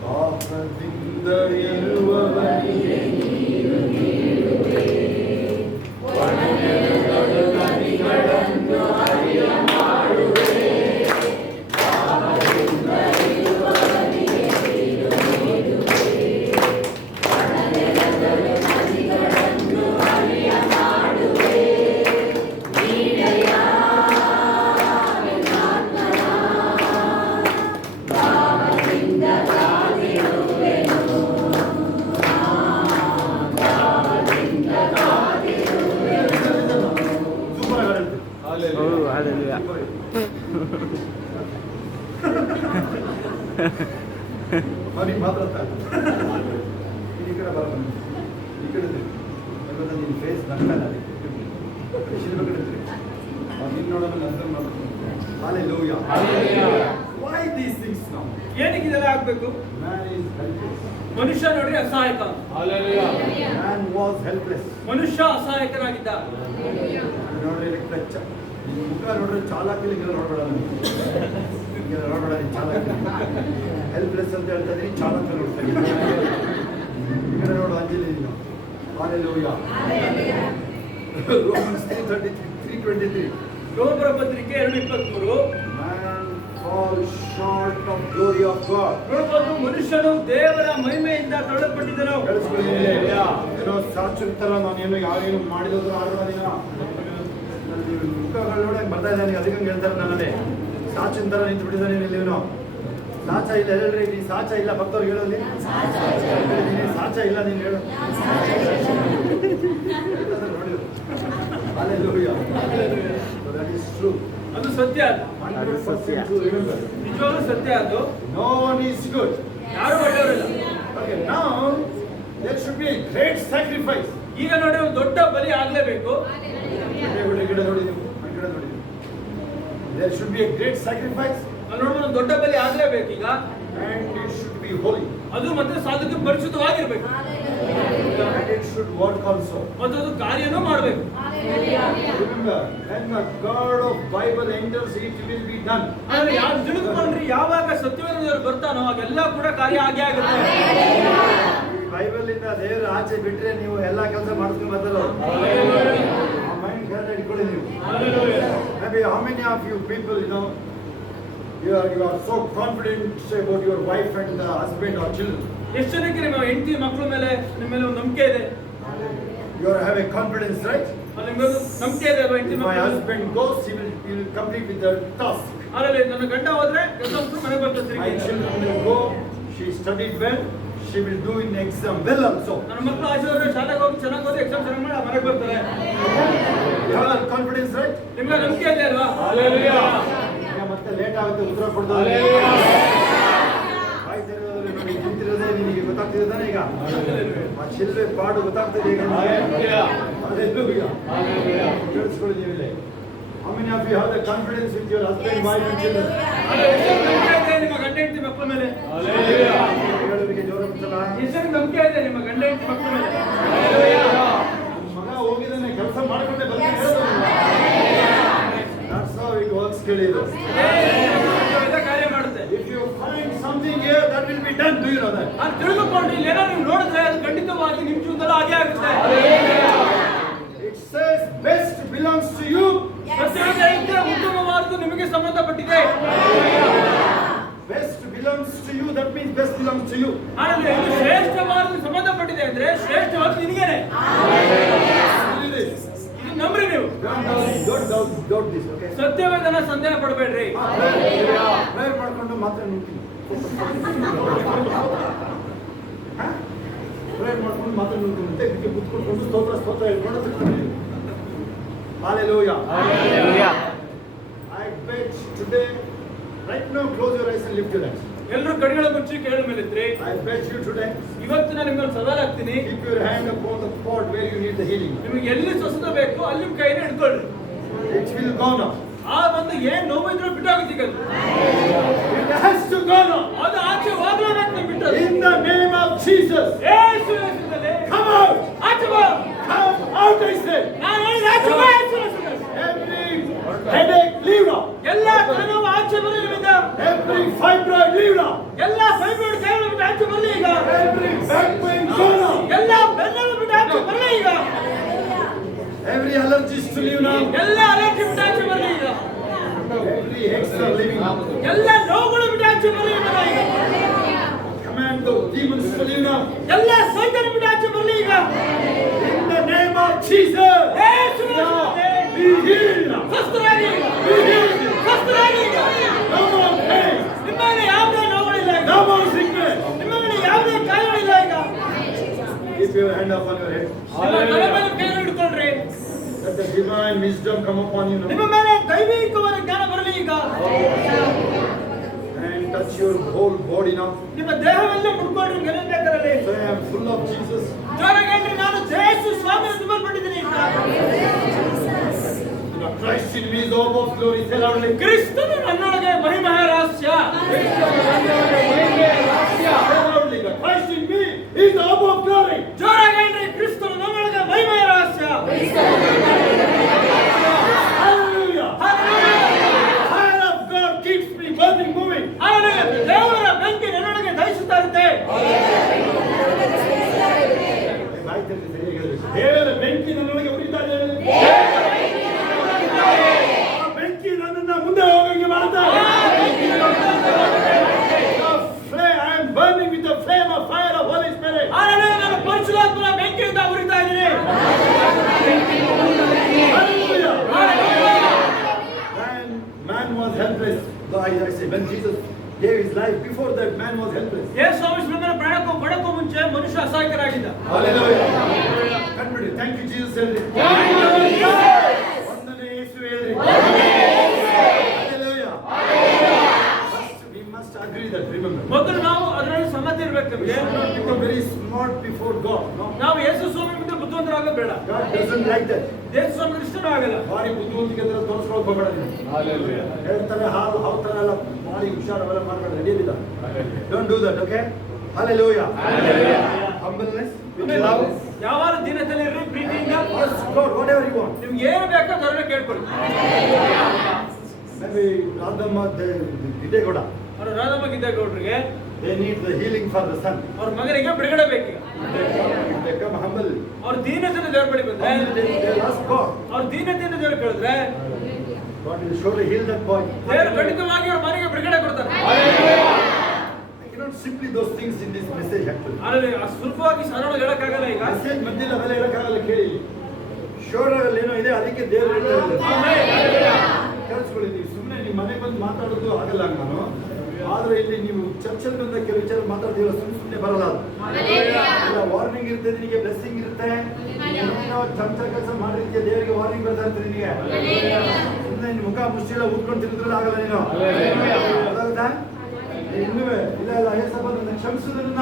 ಪಾಪದಿಂದ ಎನ್ನುವವನಿಗೆ ನೀರು ನೀಡುವೆ, ಒಣನೆಲದ ನದಿಗಳನ್ನು ಹರಿಯ ಮಾಡುವೆ. ಪಾಪದಿಂದ ಇರುವವನಿಗೆ ನೀರು ನೀಡುವೆ, ಒಣನೆಲದ ನದಿಗಳನ್ನು ಹರಿಯ ಮಾಡುವೆ. ನೀಡೆಯ ಅವ್ರಿಗೆ ಮಾತ್ರ ಈ ಕಡೆ ಬರ, ಈ ಕಡೆ ಯಾಕಂದ್ರೆ ನಿನ್ನ ಫೇಸ್ ನಗ್ತಲ್ಲ, ಶಿಲ್ಪ ಕಡೆ ನಿನ್ನ ನೋಡೋದು ನಂತರ ಮಾಡ್ಬೇಕು. Hallelujah. Why these things now? ಏನಕ್ಕೆ ಇದೆಲ್ಲ ಆಗ್ಬೇಕು? Man is helpless. ಮನುಷ್ಯ ನೋಡ್ರಿ ಅಸಹಾಯಕ. Man was helpless. ಮನುಷ್ಯ ಅಸಹಾಯಕನಾಗಿದ್ದ. ನೋಡ್ರಿ ಕ್ಲಚ್, ನಿನ್ನ ಮುಖ ನೋಡ್ರಿ ಚಾಲಾಕಿಲಿ ನೋಡ್ಬೇಡ, ನೋಡ್ಬೇಡ ನೀನು ಚಾಲಾಕಿ. ಹೆಲ್ಪ್ಲೆಸ್ ಅಂತ ಹೇಳ್ತಾ ಇದ್ದೀನಿ, ಚಾಲಾಕ ನೋಡ್ತಾ ಇದ್ದೀನಿ. ಈ ಕಡೆ ನೋಡು ಅಂಜಲಿ ನೀನು. Hallelujah. Romans 3:23. ರೋಮರ ಪತ್ರಿಕೆ 2:23. Man falls short of glory of God. ನೋಡಬಹುದು, ಮನುಷ್ಯನು ದೇವರ ಮಹಿಮೆಯಿಂದ ತಳ್ಳಲ್ಪಟ್ಟಿದ್ದನು. ಏನೋ ಸಾಕ್ಷಿರ್ತಾರ, ನಾನೇನು ಯಾರೇನು ಮಾಡಿದ್ರು ಆಡೋಣ ನೀನು. ಮುಖಗಳು ನೋಡಿ ಬರ್ತಾ ಇದ್ದಾನೆ, ಅದಕ್ಕೆ ಹೇಳ್ತಾರೆ ನನ್ನೇ ಸಾಚಿಂತರ ನಿಂತು ಬಿಟ್ಟಿದ್ದಾನೆ. ಇಲ್ಲಿವನು ಸಾಚ ಇಲ್ಲ ಹೇಳ್ರಿ, ನೀ ಸಾಚ ಇಲ್ಲ ಭಕ್ತವ್ರಿಗೆ ಹೇಳೋಲ್ಲಿ ಸಾಚ ಇಲ್ಲ ನೀನು ಹೇಳು. ನೋಡಿದ್ರು Hallelujah. So that is true. ಅದು ಸತ್ಯ, 100% true. Remember, ನಿಜವಾಗ್ಲೂ ಸತ್ಯ. ಅದು no one is good. ಯಾರು ಒಳ್ಳೆಯವರಿಲ್ಲ. Okay, now there should be a great sacrifice. ಈಗ ನೋಡಿ ಒಂದು ದೊಡ್ಡ ಬಲಿ ಆಗ್ಲೇಬೇಕು. ಗಿಡ ನೋಡಿ ನೀವು, ಗಿಡ ನೋಡಿ. There should be a great sacrifice. ಅಲ್ಲಿ ನೋಡುವ ಒಂದು ದೊಡ್ಡ ಬಲಿ ಆಗ್ಲೇಬೇಕು ಈಗ. And it should be holy. ಅದು ಮತ್ತೆ ಸಾಧಕ್ಕೆ ಪರಿಶುದ್ಧವಾಗಿರ್ಬೇಕು. And it should work also. ಮತ್ತು ಅದು ಕಾರ್ಯನೂ ಮಾಡಬೇಕು. Remember, when the God of Bible enters, it will be done. ಆದ್ರೆ ಯಾರು ತಿಳಿದುಕೊಂಡ್ರಿ, ಯಾವಾಗ ಸತ್ಯವೇದದವರು ಬರ್ತಾನೋ ಆಗೆಲ್ಲ ಕೂಡ ಕಾರ್ಯ ಆಗೇ ಆಗುತ್ತೆ. ಬೈಬಲ್ ಇಂದ ದೇವರ ಆಚೆ ಬಿಟ್ರೆ ನೀವು ಎಲ್ಲಾ ಕೆಲಸ ಮಾಡ್ಕೊಂಡು ಬರ್ತಾರೋ. ಆ ಮೈಂಡ್ ಕ್ಯಾರೆ ಇಟ್ಕೊಳ್ಳಿ ನೀವು. Maybe how many of you people, you are so confident about your wife and husband or children. ಎಷ್ಟು ಜನಕ್ಕೆ ನಿಮ್ಮ ಹೆಂಡತಿ ಮಕ್ಕಳ ಮೇಲೆ ನಿಮ್ಮ ಮೇಲೆ ಒಂದು ನಂಬಿಕೆ ಇದೆ? You have a confidence, right? ನಿಮಗೆ ನಂಬಿಕೆ ಇದೆ ಅಲ್ವಾ? ಹೆಂಡತಿ If my husband goes, he will complete with the task. ಅದರಲ್ಲಿ ನನ್ನ ಗಂಡ ಹೋದ್ರೆ ಕೆಲಸ ಮುಗಿಸಿ ಮನೆಗೆ ಬರ್ತಾರೆ. My children will go. She studied well. She will do in exam well also. ನನ್ನ ಮಕ್ಕಳು ಆಚೆ ಹೋದ್ರೆ ಶಾಲೆಗೆ ಹೋಗಿ ಚೆನ್ನಾಗಿ ಓದಿ ಎಕ್ಸಾಮ್ ಚೆನ್ನಾಗಿ ಮಾಡಿ ಮನೆಗೆ ಬರ್ತಾರೆ. You have confidence, right? ನಿಮ್ಗೆ ನಂಬಿಕೆ ಇದೆ ಅಲ್ವಾ? ಮತ್ತೆ ಲೇಟ್ ಆಗುತ್ತೆ ಉತ್ತರ ಕೊಡೋದು. ಆಯ್ತಿರೋದ್ರೆ ನೋಡಿ, ನಿಂತಿರೋದೇ ನಿನಗೆ ಗೊತ್ತಾಗ್ತಿದ್ದಾನೆ ಈಗ. ಆ ಶಿಲ್ಪೆ ಪಾಡು ಗೊತ್ತಾಗ್ತದೆ ಈಗ. ಕೇಳಿಸ್ಕೊಳ್ಳಿ ನೀವು ಇಲ್ಲಿ. How many of you have the confidence with your husband, wife and children? ನಿಮ್ಮ ಗಂಡ ಹೆಂಡತಿ ಮಕ್ಕಳ ಮೇಲೆ ಹೇಳೋರಿಗೆ ಜೋರ ಗೊತ್ತಲ್ಲ. ಎಷ್ಟು ನಂಬಿಕೆ ಇದೆ ನಿಮ್ಮ ಗಂಡ ಹೆಂಡತಿ ಮಕ್ಕಳ ಮೇಲೆ? ಮಗ ಹೋಗಿದ್ದಾನೆ, ಕೆಲಸ ಮಾಡ್ಕೊಂಡೆ ಬರ್ತಾರೆ. That's how it works, ಕೇಳಿದ್ರು. ಕಾರ್ಯ ಮಾಡುತ್ತೆ. If you find something here, that will be done. Do you know that? ಅದು ತಿಳಿದುಕೊಂಡು ಇಲ್ಲೇನೋ ನೀವು ನೋಡಿದ್ರೆ ಅದು ಖಂಡಿತವಾಗಿ ನಿಮ್ಮ ಜೀವನದಲ್ಲಿ ಹಾಗೆ ಆಗುತ್ತೆ. It says best belongs to you. ಸತ್ಯವೇದ ಉತ್ತಮವಾದದ್ದು ನಿಮಗೆ ಸಂಬಂಧಪಟ್ಟಿದೆ. Best belongs to you. That means best belongs to you. ಆದರೆ ಇದು ಶ್ರೇಷ್ಠವಾದದ್ದು ಸಂಬಂಧಪಟ್ಟಿದೆ ಅಂದ್ರೆ ಶ್ರೇಷ್ಠವಾದದ್ದು ನಿನಗೇನೆ. ಇದು ನಂಬ್ರಿ ನೀವು. Don't this, okay? ಸತ್ಯವೇದನ ಸಂದೇಹ ಪಡಬೇಡ್ರಿ. Prayer ಮಾಡ್ಕೊಂಡು ಮಾತ್ರ ನುಗ್ತೀನಿ. Prayer ಮಾಡ್ಕೊಂಡು ಮಾತ್ರ ನುಗ್ತೀನಿ. ಇದಕ್ಕೆ ಕುತ್ಕೊಂಡು ಸ್ತೋತ್ರ ಹೇಳ್ಕೊಂಡು Hallelujah. Hallelujah. I bet today, right now, close your eyes and lift your hands. ಎಲ್ಲರೂ ಕಡಿಗಳ ಮುಚ್ಚಿ ಕೇಳ ಮೇಲಿದ್ರಿ. I bet you today, ಇವತ್ತು ನಾನು ನಿಮ್ಮಲ್ಲಿ ಸವಾಲ್ ಹಾಕ್ತೀನಿ. keep your hand upon the spot where you need the healing. ನಿಮಗೆ ಎಲ್ಲಿ ಸ್ವಸ್ಥತ ಬೇಕು ಅಲ್ಲಿ ನಿಮ್ಮ ಕೈನ ಹಿಡ್ಕೊಳ್ಳಿ. It will go now. ಆ ಒಂದು ಏನ್ ನೋವು ಇದ್ರೂ ಬಿಟ್ಟಾಗುತ್ತೆ ಈಗ. It has to go now. ಅದು ಆಚೆ ಹೋಗ್ಲೇಬೇಕು ನೀವು ಬಿಟ್ಟು. In the name of Jesus. ಯೇಸು ಹೆಸರಿನಲ್ಲಿ Come out. ಆಚೆ ಬಾ. Come out, I said. ನಾನು ಹೇಳಿದ ಆಚೆ ಬಾ ಯೇಸು ಹೆಸರಿನಲ್ಲಿ. Every headache, leave now. ಎಲ್ಲ ತಲೆನೋವು ಆಚೆ ಬರಲಿಲ್ಲ. Every fibroid, leave now. ಎಲ್ಲ ಫೈಬ್ರಾಯ್ಡ್ ಕೈಗಳು ಬಿಟ್ಟು ಆಚೆ ಆಚೆ ಬರಲಿ ಈಗ. Every back pain gone out. ಎಲ್ಲ ಬೆನ್ನೆಲುಬು ಬಿಟ್ಟು ಆಚೆ ಬರಲಿ ಈಗ. Every allergies to leave now. ಎಲ್ಲ ಅಲರ್ಜಿ ಬಿಟ್ಟು ಆಚೆ ಬರಲಿ ಈಗ. Every extra living now. ಎಲ್ಲ ನೋವುಗಳು ಬಿಟ್ಟು ಆಚೆ ಬರಲಿ ಈಗ. Command the demons to leave now. ಎಲ್ಲ ಸೈತಾನ ಬಿಟ್ಟು ಆಚೆ ಬರಲಿ ಈಗ. In the name of Jesus. ಯೇಸುವಿನ ನಾಮದಲ್ಲಿ Be healed now. ಸ್ವಸ್ಥರಾಗಿ ಈಗ. Be healed. ಸ್ವಸ್ಥರಾಗಿ ಈಗ. No more pain. ನಿಮ್ಮ ಮೇಲೆ ಯಾವುದೇ ನೋವುಗಳಿಲ್ಲ ಈಗ. No more sickness. ನಿಮ್ಮ ಮೇಲೆ ಯಾವುದೇ ಕಾಯಿಲೆಗಳಿಲ್ಲ ಈಗ. Keep your hand upon your head. ನಿಮ್ಮ ತಲೆ ಮೇಲೆ ಕೈಯನ್ನು ಹಿಡ್ಕೊಳ್ರಿ. Let the divine wisdom come upon you ನಿಮ್ಮ now. ಮೇಲೆ ದೈವಿಕವಾದ ಜ್ಞಾನ ಬರಲಿ ಈಗ. And touch your whole body now. ನಿಮ್ಮ ದೇಹವೆಲ್ಲ ಮುಡ್ಕೊಂಡ್ರಿ ಗೆಲ್ಲಬೇಕಾದ್ರೆ. Say, I am full of Jesus. ಜೋರಾಗಿ ಹೇಳ್ರಿ, ನಾನು ಯೇಸು ಸ್ವಾಮಿಯನ್ನು ತುಂಬಲ್ಪಟ್ಟಿದ್ದೀನಿ ಈಗ. The Christ in me is the hope of glory. Say loudly. ಕ್ರಿಸ್ತನು ನನ್ನೊಳಗೆ ಮಹಿಮೆಯ ರಹಸ್ಯ. Say loudly. The Christ in me is the hope of glory. ಜೋರಾಗಿ ಹೇಳ್ರಿ, ಕ್ರಿಸ್ತನು ನನ್ನೊಳಗೆ ಮಹಿಮೆಯ ರಹಸ್ಯ. Hallelujah. Fire of God keeps me burning, moving. Hallelujah. ದೇವರ ಬೆಂಕಿ ನನ್ನೊಳಗೆ ದಹಿಸುತ್ತಾ ಇರುತ್ತೆ. ದೇವರ ಬೆಂಕಿ ನನ್ನೊಳಗೆ ಉರಿತಾ ಇದೆ. ಆ ಬೆಂಕಿ ನನ್ನನ್ನ ಮುಂದೆ ಹೋಗಂಗೆ ಮಾಡುತ್ತಾ ಇದೆ. I am burning with the flame of fire of Holy Spirit. Hallelujah. ನಾನು ಪರಿಶುದ್ಧಾತ್ಮನ ಬೆಂಕಿಯಿಂದ ಉರಿತಾ ಇದ್ದೀನಿ. Hallelujah. Hallelujah. When man was helpless, I say, when Jesus gave his life, before that man was helpless. ಯೇಸು ಸ್ವಾಮಿ ಶಿಲುಬೆಯ ಪ್ರಾಣಕ್ಕೂ ಮುಂಚೆ ಮನುಷ್ಯ ಅಸಹಾಯಕರಾಗಿದ್ದ. Hallelujah. Consider. Thank you, Jesus. ವಂದನೆ ಯೇಸು ಹೇಳ್ರಿ. Hallelujah. First, we must agree that, remember. ಮೊದಲು ನಾವು ಅದರಲ್ಲಿ ಸಮ್ಮತಿ ಇರಬೇಕು We ನಮಗೆ. should not become very smart before God. No. ನಾವು ಯೇಸು ಸ್ವಾಮಿ ಮುಂದೆ ಬುದ್ಧಿವಂತರಾಗೋದು ಬೇಡ. God doesn't like that. ಯೇಸು ಸ್ವಾಮಿ ಇಷ್ಟನೂ ಆಗಲ್ಲ. ಭಾರಿ ಬುದ್ಧಿವಂತಿಕೆ ಹತ್ರ ತೋರಿಸ್ಕೊಳಕ್ ಹೋಗಬೇಡ ನೀನು. ಹೇಳ್ತಾರೆ ಹಾಲು ಹಾವ್ತಾರ ಎಲ್ಲ ಭಾರಿ ಹುಷಾರ್ ಅವೆಲ್ಲ ಮಾಡ್ಬೇಡ, ನಡೆಯೋದಿಲ್ಲ. Don't do that, okay? Hallelujah. Humbleness with love. ಯಾವಾಗ ದಿನದಲ್ಲಿ ಇರ್ರಿ ಪ್ರೀತಿಯಿಂದ. Ask God whatever you want. ನಿಮ್ಗೆ ಏನು ಬೇಕೋ ಅದನ್ನ ಕೇಳ್ಕೊಳ್ಳಿ. Maybe Radhamma, Gidegowda, ಅವರು Radhamma ಗಿದ್ದೇಗೌಡರಿಗೆ they need the healing for the son. ಅವ್ರ ಮಗನಿಗೆ ಬಿಡುಗಡೆ ಬೇಕೀಗ. They come humbly. ಅವ್ರ ದೀನತೆಯಿಂದ ದೇವ್ರ ಬಳಿ ಬಂದ್ರೆ, They ask God. ಅವ್ರ ದೀನತೆಯಿಂದ ದೇವ್ರ ಕೇಳಿದ್ರೆ God will surely heal that boy. ದೇವರು ಖಂಡಿತವಾಗಿ ಅವ್ರ ಮನೆಗೆ ಬಿಡುಗಡೆ ಕೊಡ್ತಾರೆ. I cannot simply those things in this message actually. ಆದರೆ ಸುಲಭವಾಗಿ ಸರಳ ಹೇಳಕ್ಕಾಗಲ್ಲ ಈಗ. ಮೆಸೇಜ್ ಮಧ್ಯದಲ್ಲಿ ಅವೆಲ್ಲ ಹೇಳಕ್ಕಾಗಲ್ಲ, ಕೇಳಿ. ಶೋರ್ ಅಲ್ಲಿ ಏನೋ ಇದೆ, ಅದಕ್ಕೆ ದೇವರು ಹೇಳ್ತಾರೆ. ಕೇಳಿಸ್ಕೊಳ್ಳಿ, ಸುಮ್ಮನೆ ನಿಮ್ಮ ಮನೆಗೆ ಬಂದು ಮಾತಾಡೋದು ಆಗಲ್ಲ ನಾನು. ಆದ್ರೆ ಇಲ್ಲಿ ನೀವು ಚರ್ಚಲ್ಲಿ ಬಂದ ಕೆಲವು ವಿಚಾರ ಮಾತಾಡ್ತೀವಲ್ಲ, ಸುಮ್ಮನೆ ಬರಲ್ಲ ಅದು. ಇಲ್ಲ, ವಾರ್ನಿಂಗ್ ಇರುತ್ತೆ, ನಿನಗೆ ಬ್ಲೆಸ್ಸಿಂಗ್ ಇರುತ್ತೆ. ನಾವು ಚಮಚ ಕೆಲಸ ಮಾಡಿರ್ತೀಯ, ದೇವರಿಗೆ ವಾರ್ನಿಂಗ್ ಬರ್ತಾ ಇರ್ತೀರಿ ನಿನಗೆ. ಸುಮ್ಮನೆ ನಿನ್ನ ಮುಖ ಮುಷ್ಟಿಲ್ಲ ಊದ್ಕೊಂಡು ತಿರುಗಿದ್ರೆ ಆಗಲ್ಲ ನೀನು. ಗೊತ್ತಾಗುತ್ತಾ? ಇನ್ನೂ ಇಲ್ಲ ಇಲ್ಲ ಏಸಪ್ಪ ನನ್ನ ಕ್ಷಮಿಸುವುದನ್ನ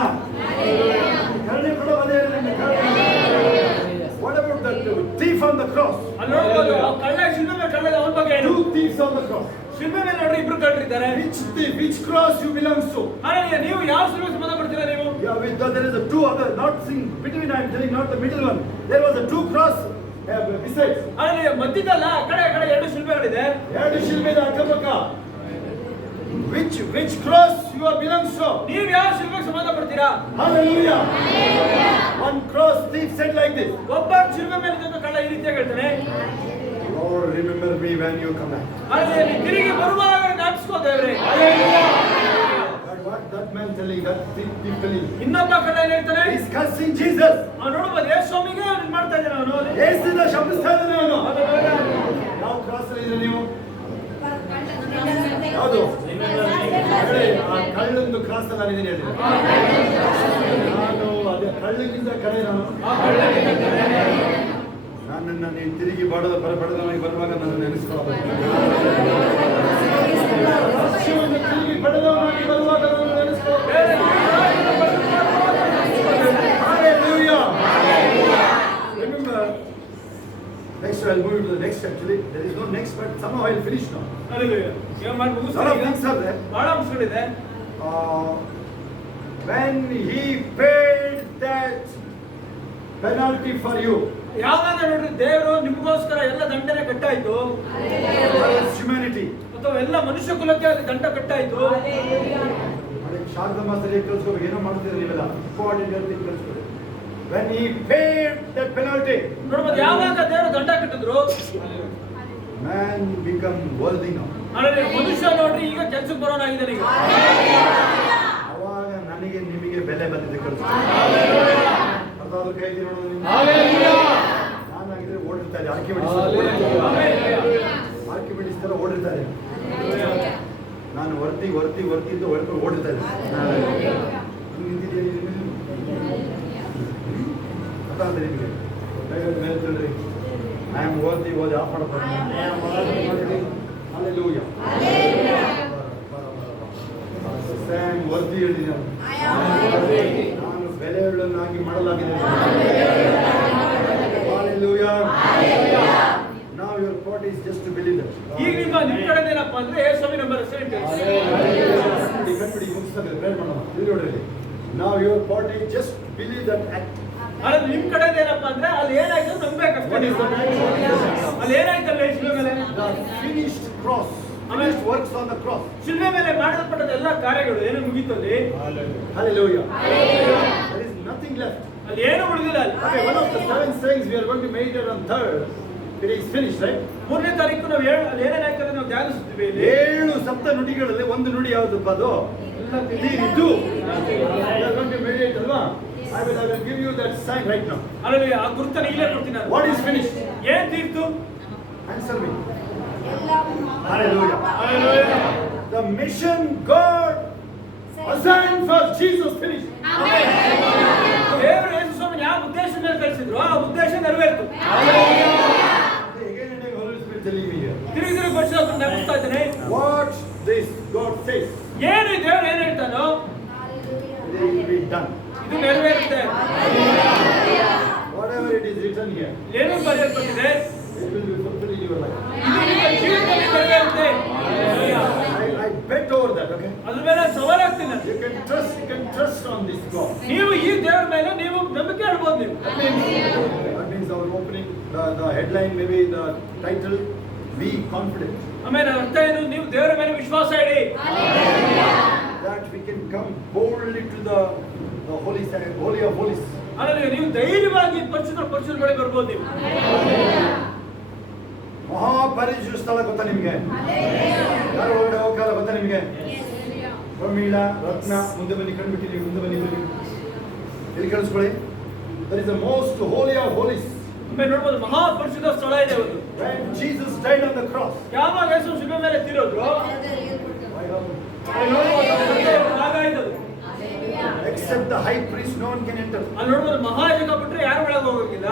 ಕರುಣೆ ಕೊಡೋ ಅದೇ What about that thief on the cross? ಅಲ್ಲಿ ನೋಡ್ಬೋದು, ಆ ಕಳ್ಳ ಶಿಲ್ಬೆ ಮೇಲೆ ಕಳ್ಳದ ಅವನ ಬಗ್ಗೆ ಏನು? Two thieves on the cross. ಶಿಲ್ಬೆ ಮೇಲೆ ನೋಡ್ರಿ ಇಬ್ರು ಕಳ್ಳರಿದ್ದಾರೆ. Which thief, which cross you belong to? ಹಾಗಾಗಿ ನೀವು ಯಾವ ಶಿಲ್ಬೆಗೆ ಸಂಬಂಧ ಪಡ್ತೀರಾ ನೀವು? Yeah, with that, there is a two other, not sing between. I am telling, not the middle one. There was a two cross besides. ಹಾಗಾಗಿ ಮಧ್ಯದಲ್ಲ, ಆ ಕಡೆ ಎರಡು ಶಿಲ್ಬೆಗಳಿದೆ. ಎರಡು ಶಿಲ್ಬೆ ಇದೆ ಅಕ್ಕಪಕ್ಕ. Which cross you are belongs to? ನೀವು ಯಾವ ಶಿಲ್ಬೆಗೆ ಸಂಬಂಧ ಪಡ್ತೀರಾ? Hallelujah. One cross thief said like this. ಒಬ್ಬ ಶಿಲ್ಬೆ ಮೇಲೆ ನಿಂತು ಕಳ್ಳ ಈ ರೀತಿಯಾಗಿ ಹೇಳ್ತಾನೆ, Lord, remember me when you come back. ಹಾಗಾಗಿ ನೀವು ತಿರುಗಿ ಬರುವಾಗ ಜ್ಞಾಪಿಸ್ಕೋ ದೇವ್ರೆ. But what that man telling, that thief telling? ಇನ್ನೊಬ್ಬ ಕಳ್ಳ ಏನ್ ಹೇಳ್ತಾನೆ? He's cursing Jesus. ಅವ್ನು ನೋಡ್ಬೋದು, ಯೇಸು ಸ್ವಾಮಿಗೆ ಇದು ಮಾಡ್ತಾ ಇದ್ದಾನೆ ಅವನು. ಯೇಸುವಿನ ಶಪಿಸ್ತಾ ಇದ್ದಾನೆ ಅವನು. ಯಾವ ಕ್ರಾಸ್ ಅಲ್ಲಿ ಇದ್ರೆ ನೀವು? ಯಾವುದು? ಹೇಳಿ, ಆ ಕಳ್ಳಂದು ಕ್ರಾಸ್ ಅಲ್ಲಿ ನಾನಿದ್ದೀನಿ ಹೇಳಿ. ನಾನು ಅದೇ ಕಳ್ಳಗಿಂತ ಕಡೆ ನನ್ನನ್ನ ನೀನು ತಿರುಗಿ ಬಡದವನಿಗೆ ಬರುವಾಗ ನನ್ನ ನೆನೆಸ್ಕೊಳ್ಬೇಕು. ತಿರುಗಿ ಬಡದವನಾಗಿ ಬರುವಾಗ ನನ್ನ ನೆನೆಸ್ಕೊಳ್ಬೇಕು. Hallelujah. Remember, next I'll move to the next actually. There is no next, but somehow I'll finish now. Hallelujah. ಏನು ಮಾಡಿ Lot of ಮುಗಿಸ್ತಾರೆ things are there. ಬಹಳ ಅಂಶಗಳಿದೆ. When he paid that penalty for you, ಯಾವಾಗ ನೋಡ್ರಿ ದೇವರು ನಿಮಗೋಸ್ಕರ ಎಲ್ಲ ದಂಡನೆ ಕಟ್ಟಾಯ್ತು, humanity, ಅಥವಾ ಎಲ್ಲ ಮನುಷ್ಯ ಕುಲಕ್ಕೆ ದಂಡ ಕಟ್ಟಾಯ್ತು. ಅದಕ್ಕೆ ಶಾರದಾ ಮಾಸ್ತರಿಗೆ ಕಳಿಸ್ಕೋಬೇಕು, ಏನೋ ಮಾಡ್ತಿದ್ರೆ ನೀವೆಲ್ಲ ಇಂಪಾರ್ಟೆಂಟ್ ಹೇಳ್ತೀನಿ ಕಳಿಸ್ಕೊಡಿ. When he paid that penalty, ನೋಡ್ಬೋದು ಯಾವಾಗ ದೇವರು ದಂಡ ಕಟ್ಟಿದ್ರು, man become worthy now. ಅಂದ್ರೆ ಮನುಷ್ಯ ನೋಡ್ರಿ ಈಗ ಕೆಲ್ಸಕ್ಕೆ ಬರೋನಾಗಿದ್ದಾನೆ ಈಗ. ಅವಾಗ ನನಗೆ ನಿಮಗೆ ಬೆಲೆ ಬಂದಿದೆ ಕಳಿಸ್ಕೊಡಿ. ಅದಾದ್ರೂ ಕೈ ನೋಡೋದು ನೀವು. ನಾನಾಗಿದ್ರೆ ಓಡಿರ್ತಾರೆ, ಆರ್ಕೆ ಬಿಡಿಸ್ತಾರೆ ಓಡಿರ್ತಾರೆ. ನಾನು ವರ್ತಿ ಅಂತ ಹೊಡ್ಕೊಂಡು ಓಡಿರ್ತಾರೆ. ಗೊತ್ತಾಗ್ತದೆ ನಿಮಗೆ? ಮೇಲೆ ತಿಳ್ರಿ, ಐ ಆಮ್ ವರ್ತಿ ಓದಿ ಆಫ್ ಮಾಡಪ್ಪ. Hallelujah. Sam ವರ್ತಿ ಹೇಳಿದ ನಾನು ಬೆಲೆಯುಳ್ಳವನಾಗಿ ಮಾಡಲಾಗಿದೆ. Hallelujah. Now your part is just to believe it. ಈಗ ನಿಮ್ಮ ಕಡೆ ಏನಪ್ಪ ಅಂದ್ರೆ ಯೇಸುವಿನ ನಂಬರ್ ಹೆಸರು ಕಟ್ಬಿಡಿ ಮುಗಿಸ್ತದೆ ಪ್ರೇರ್ ಮಾಡೋಣ. ಇಲ್ಲಿ ನೋಡ್ರಿ, now your part is just believe that act. ಅಲ್ಲ ನಿಮ್ ಕಡೆ ಏನಪ್ಪ ಅಂದ್ರೆ ಅಲ್ಲಿ ಏನಾಯ್ತು ನಂಬಬೇಕಷ್ಟೇ. ಅಲ್ಲಿ ಏನಾಯ್ತಲ್ಲ ಶಿಲುಬೆ ಮೇಲೆ The finished cross, finished works on the cross. ಶಿಲುಬೆ ಮೇಲೆ ಮಾಡಲ್ಪಟ್ಟದ ಎಲ್ಲ ಕಾರ್ಯಗಳು ಏನು ಮುಗೀತು ಅಲ್ಲಿ. Hallelujah. There is nothing left. ಅಲ್ಲಿ ಏನು ಉಳಿದಿಲ್ಲ ಅಲ್ಲಿ. Okay, one of the 7 sayings we are going to meditate on third. It is finished, right? 3ನೇ ತಾರೀಕು ನಾವು ಅಲ್ಲಿ ಏನೇನಾಯ್ತದೆ ನಾವು ಧ್ಯಾನಿಸುತ್ತೀವಿ ಇಲ್ಲಿ. 7 ಸಪ್ತ ನುಡಿಗಳಲ್ಲಿ ಒಂದು ನುಡಿ ಯಾವ್ದಪ್ಪ ಅದು? ತೀರಿತು. We are going to meditate ಅಲ್ವಾ? I will give you that sign right now. ಅಲ್ಲಿ ಆ ಗುರುತನ್ನ ಇಲ್ಲೇ ಕೊಡ್ತೀನಿ ನಾನು. What is finished? ಏನ್ ತೀರ್ತು? Answer me. Hallelujah. Hallelujah. The mission God assigned for Jesus finished. ದೇವರು ಯೇಸು ಸ್ವಾಮಿ ಯಾವ ಉದ್ದೇಶದ ಮೇಲೆ ಕಳಿಸಿದ್ರು ಆ ಉದ್ದೇಶ ನೆರವೇರಿತು. Again and again, Holy Spirit telling me here. ತಿರುಗಿ ವರ್ಷ ನೆನಪಿಸ್ತಾ ಇದ್ದೇನೆ. What this God says, ಏನು ದೇವರು ಏನ್ ಹೇಳ್ತಾನೋ it will be done. ಇದು ನೆರವೇರುತ್ತೆ. Whatever it is written here, ಏನು ಬರೆಯಲ್ಪಟ್ಟಿದೆ it will be fulfilled in your life. ಇದು ನಿಮ್ಮ ಜೀವಿತದಲ್ಲಿ ನೆರವೇರುತ್ತೆ. I bet over that, okay? ಅದ್ರ ಮೇಲೆ ಸವಾಲಾಗ್ತೀನಿ ನಾನು. You can trust on this God. ನೀವು ಈ ದೇವರ ಮೇಲೆ ನೀವು ನಂಬಿಕೆ ಇಡಬಹುದು ನೀವು. That means our opening, the headline, maybe the title, be confident. ಆಮೇಲೆ ಅರ್ಥ ಏನು? ನೀವು ದೇವರ ಮೇಲೆ ವಿಶ್ವಾಸ ಇಡಿ. That we can come boldly to the holy of holies. ಆದರೆ ನೀವು ಧೈರ್ಯವಾಗಿ ಪರಿಶುದ್ಧ ಬಳಿ ಬರ್ಬೋದು ನೀವು. ಮಹಾಪರಿಶುದ್ಧ ಸ್ಥಳ ಗೊತ್ತಾ ನಿಮಗೆ? ಯಾರು ಒಳಗಡೆ ಹೋಗಲ್ಲ ಗೊತ್ತಾ ನಿಮಗೆ? ಪ್ರಮೀಳ, ರತ್ನ, ಮುಂದೆ ಬನ್ನಿ, ಕಂಡುಬಿಟ್ಟಿರಿ, ಮುಂದೆ ಬನ್ನಿ, ಇಲ್ಲಿ ಕೇಳಿಸ್ಕೊಳ್ಳಿ. That is the most holy of holies. ಆಮೇಲೆ ನೋಡ್ಬೋದು ಮಹಾಪರಿಶುದ್ಧ ಸ್ಥಳ ಇದೆ ಒಂದು. When Jesus died on the cross. ಯಾವಾಗ ಯೇಸು ಶಿಲುಬೆ ಮೇಲೆ ತೀರೋದ್ರು Except the high priest, no one can enter. ಅಲ್ಲಿ ನೋಡ್ಬೋದು ಮಹಾಯಾಜಕ ಬಿಟ್ರೆ ಯಾರು ಒಳಗೆ ಹೋಗಂಗಿಲ್ಲ.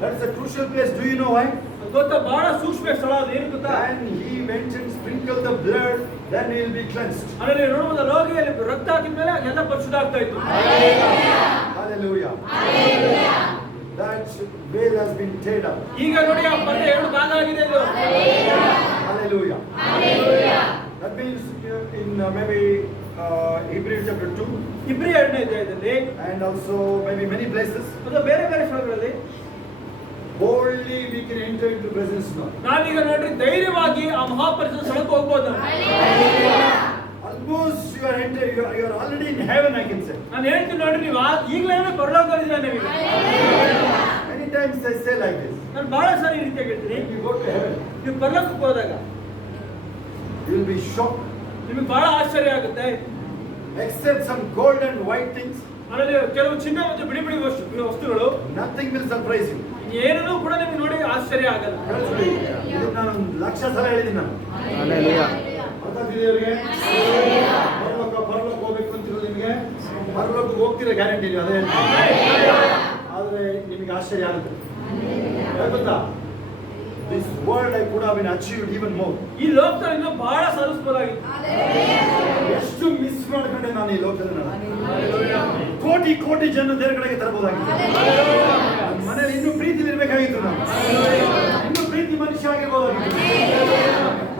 That's a crucial place. Do you know why? ಗೊತ್ತಾ? ಬಹಳ ಸೂಕ್ಷ್ಮ ಸ್ಥಳ ಅದು. ಏನು ಗೊತ್ತಾ? And he went and sprinkled the blood, then he will be cleansed. ಅಲ್ಲಿ ನೋಡ್ಬೋದು ರೋಗಿಯಲ್ಲಿ ರಕ್ತ ಹಾಕಿದ ಮೇಲೆ ಎಲ್ಲ ಪರಿಶುದ್ಧ ಆಗ್ತಾ ಇತ್ತು. Hallelujah. That veil has been teared up. ಈಗ ನೋಡಿ ಆ ಪರ್ದೆ 2 ಭಾಗ ಆಗಿದೆ ಇದು. Hallelujah. That means in maybe Hebrews chapter 2. ಇಬ್ರಿ 2ನೇ ಅಧ್ಯಾಯದಲ್ಲಿ And also maybe many places. ಮತ್ತು ಬೇರೆ ಬೇರೆ ಸ್ಥಳಗಳಲ್ಲಿ Boldly we can enter into presence now. ನಾವೀಗ ನೋಡ್ರಿ ಧೈರ್ಯವಾಗಿ ಆ ಮಹಾಪರಿಶುದ್ಧ ಸ್ಥಳಕ್ಕೆ ಹೋಗ್ಬೋದು. Almost you are already in heaven, I can say. ನಾನು ಹೇಳ್ತೀನಿ ನೋಡ್ರಿ, ನೀವು ಈಗಲೇ ಪರಲೋಕದಲ್ಲಿದ್ದೀರಾ ನೀವು. Many times I say like this. ನಾನು ಬಹಳ ಸಾರಿ ಈ ರೀತಿಯಾಗಿ ಹೇಳ್ತೀನಿ, When you go to heaven, ನೀವು ಪರಲೋಕಕ್ಕೆ ಹೋದಾಗ you will be shocked. ನಿಮಗೆ ಬಹಳ ಆಶ್ಚರ್ಯ ಆಗುತ್ತೆ. Except some gold and white things, ಅದರಲ್ಲಿ ಕೆಲವು ಚಿನ್ನ ಮತ್ತು ಬಿಡಿ ಬಿಡಿ ವಸ್ತುಗಳು, nothing will surprise you. ಏನನ್ನೂ ಕೂಡ ನಿಮಗೆ ನೋಡಿ ಆಶ್ಚರ್ಯ ಆಗಲ್ಲ. ಇದು ನಾನು 1,00,000 ಸಲ ಹೇಳಿದ್ದೀನಿ ನಾನು. ಅರ್ಥಾಗ್ತಿದೆ ಅವರಿಗೆ? ಪರಲೋಕ ಹೋಗ್ಬೇಕು ಅಂತಿರೋದು ನಿಮಗೆ. ಪರಲೋಕಕ್ಕೆ ಹೋಗ್ತೀರಾ ಗ್ಯಾರಂಟಿ ನೀವು, ಅದೇ ಹೇಳ್ತೀನಿ. ಆದರೆ ನಿಮಗೆ ಆಶ್ಚರ್ಯ ಆಗುತ್ತೆ. ಗೊತ್ತಾ? This world I could have been achieved even more. ಈ ಲೋಕದಲ್ಲಿ ಇನ್ನೂ ಬಹಳ ಸಾಧಿಸಬಹುದಾಗಿತ್ತು. ಎಷ್ಟು ಮಿಸ್ ಮಾಡ್ಕೊಂಡೆ ನಾನು ಈ ಲೋಕದಲ್ಲಿ. ನಾನು ಕೋಟಿ ಜನ ದೇವರ ಕಡೆಗೆ ತರಬಹುದಾಗಿತ್ತು. ನನ್ನ ಮನೇಲಿ ಇನ್ನೂ ಪ್ರೀತಿಲಿ ಇರಬೇಕಾಗಿತ್ತು. ನಾನು ಇನ್ನೂ ಪ್ರೀತಿ ಮನುಷ್ಯ ಆಗಿರ್ಬೋದಾಗಿತ್ತು.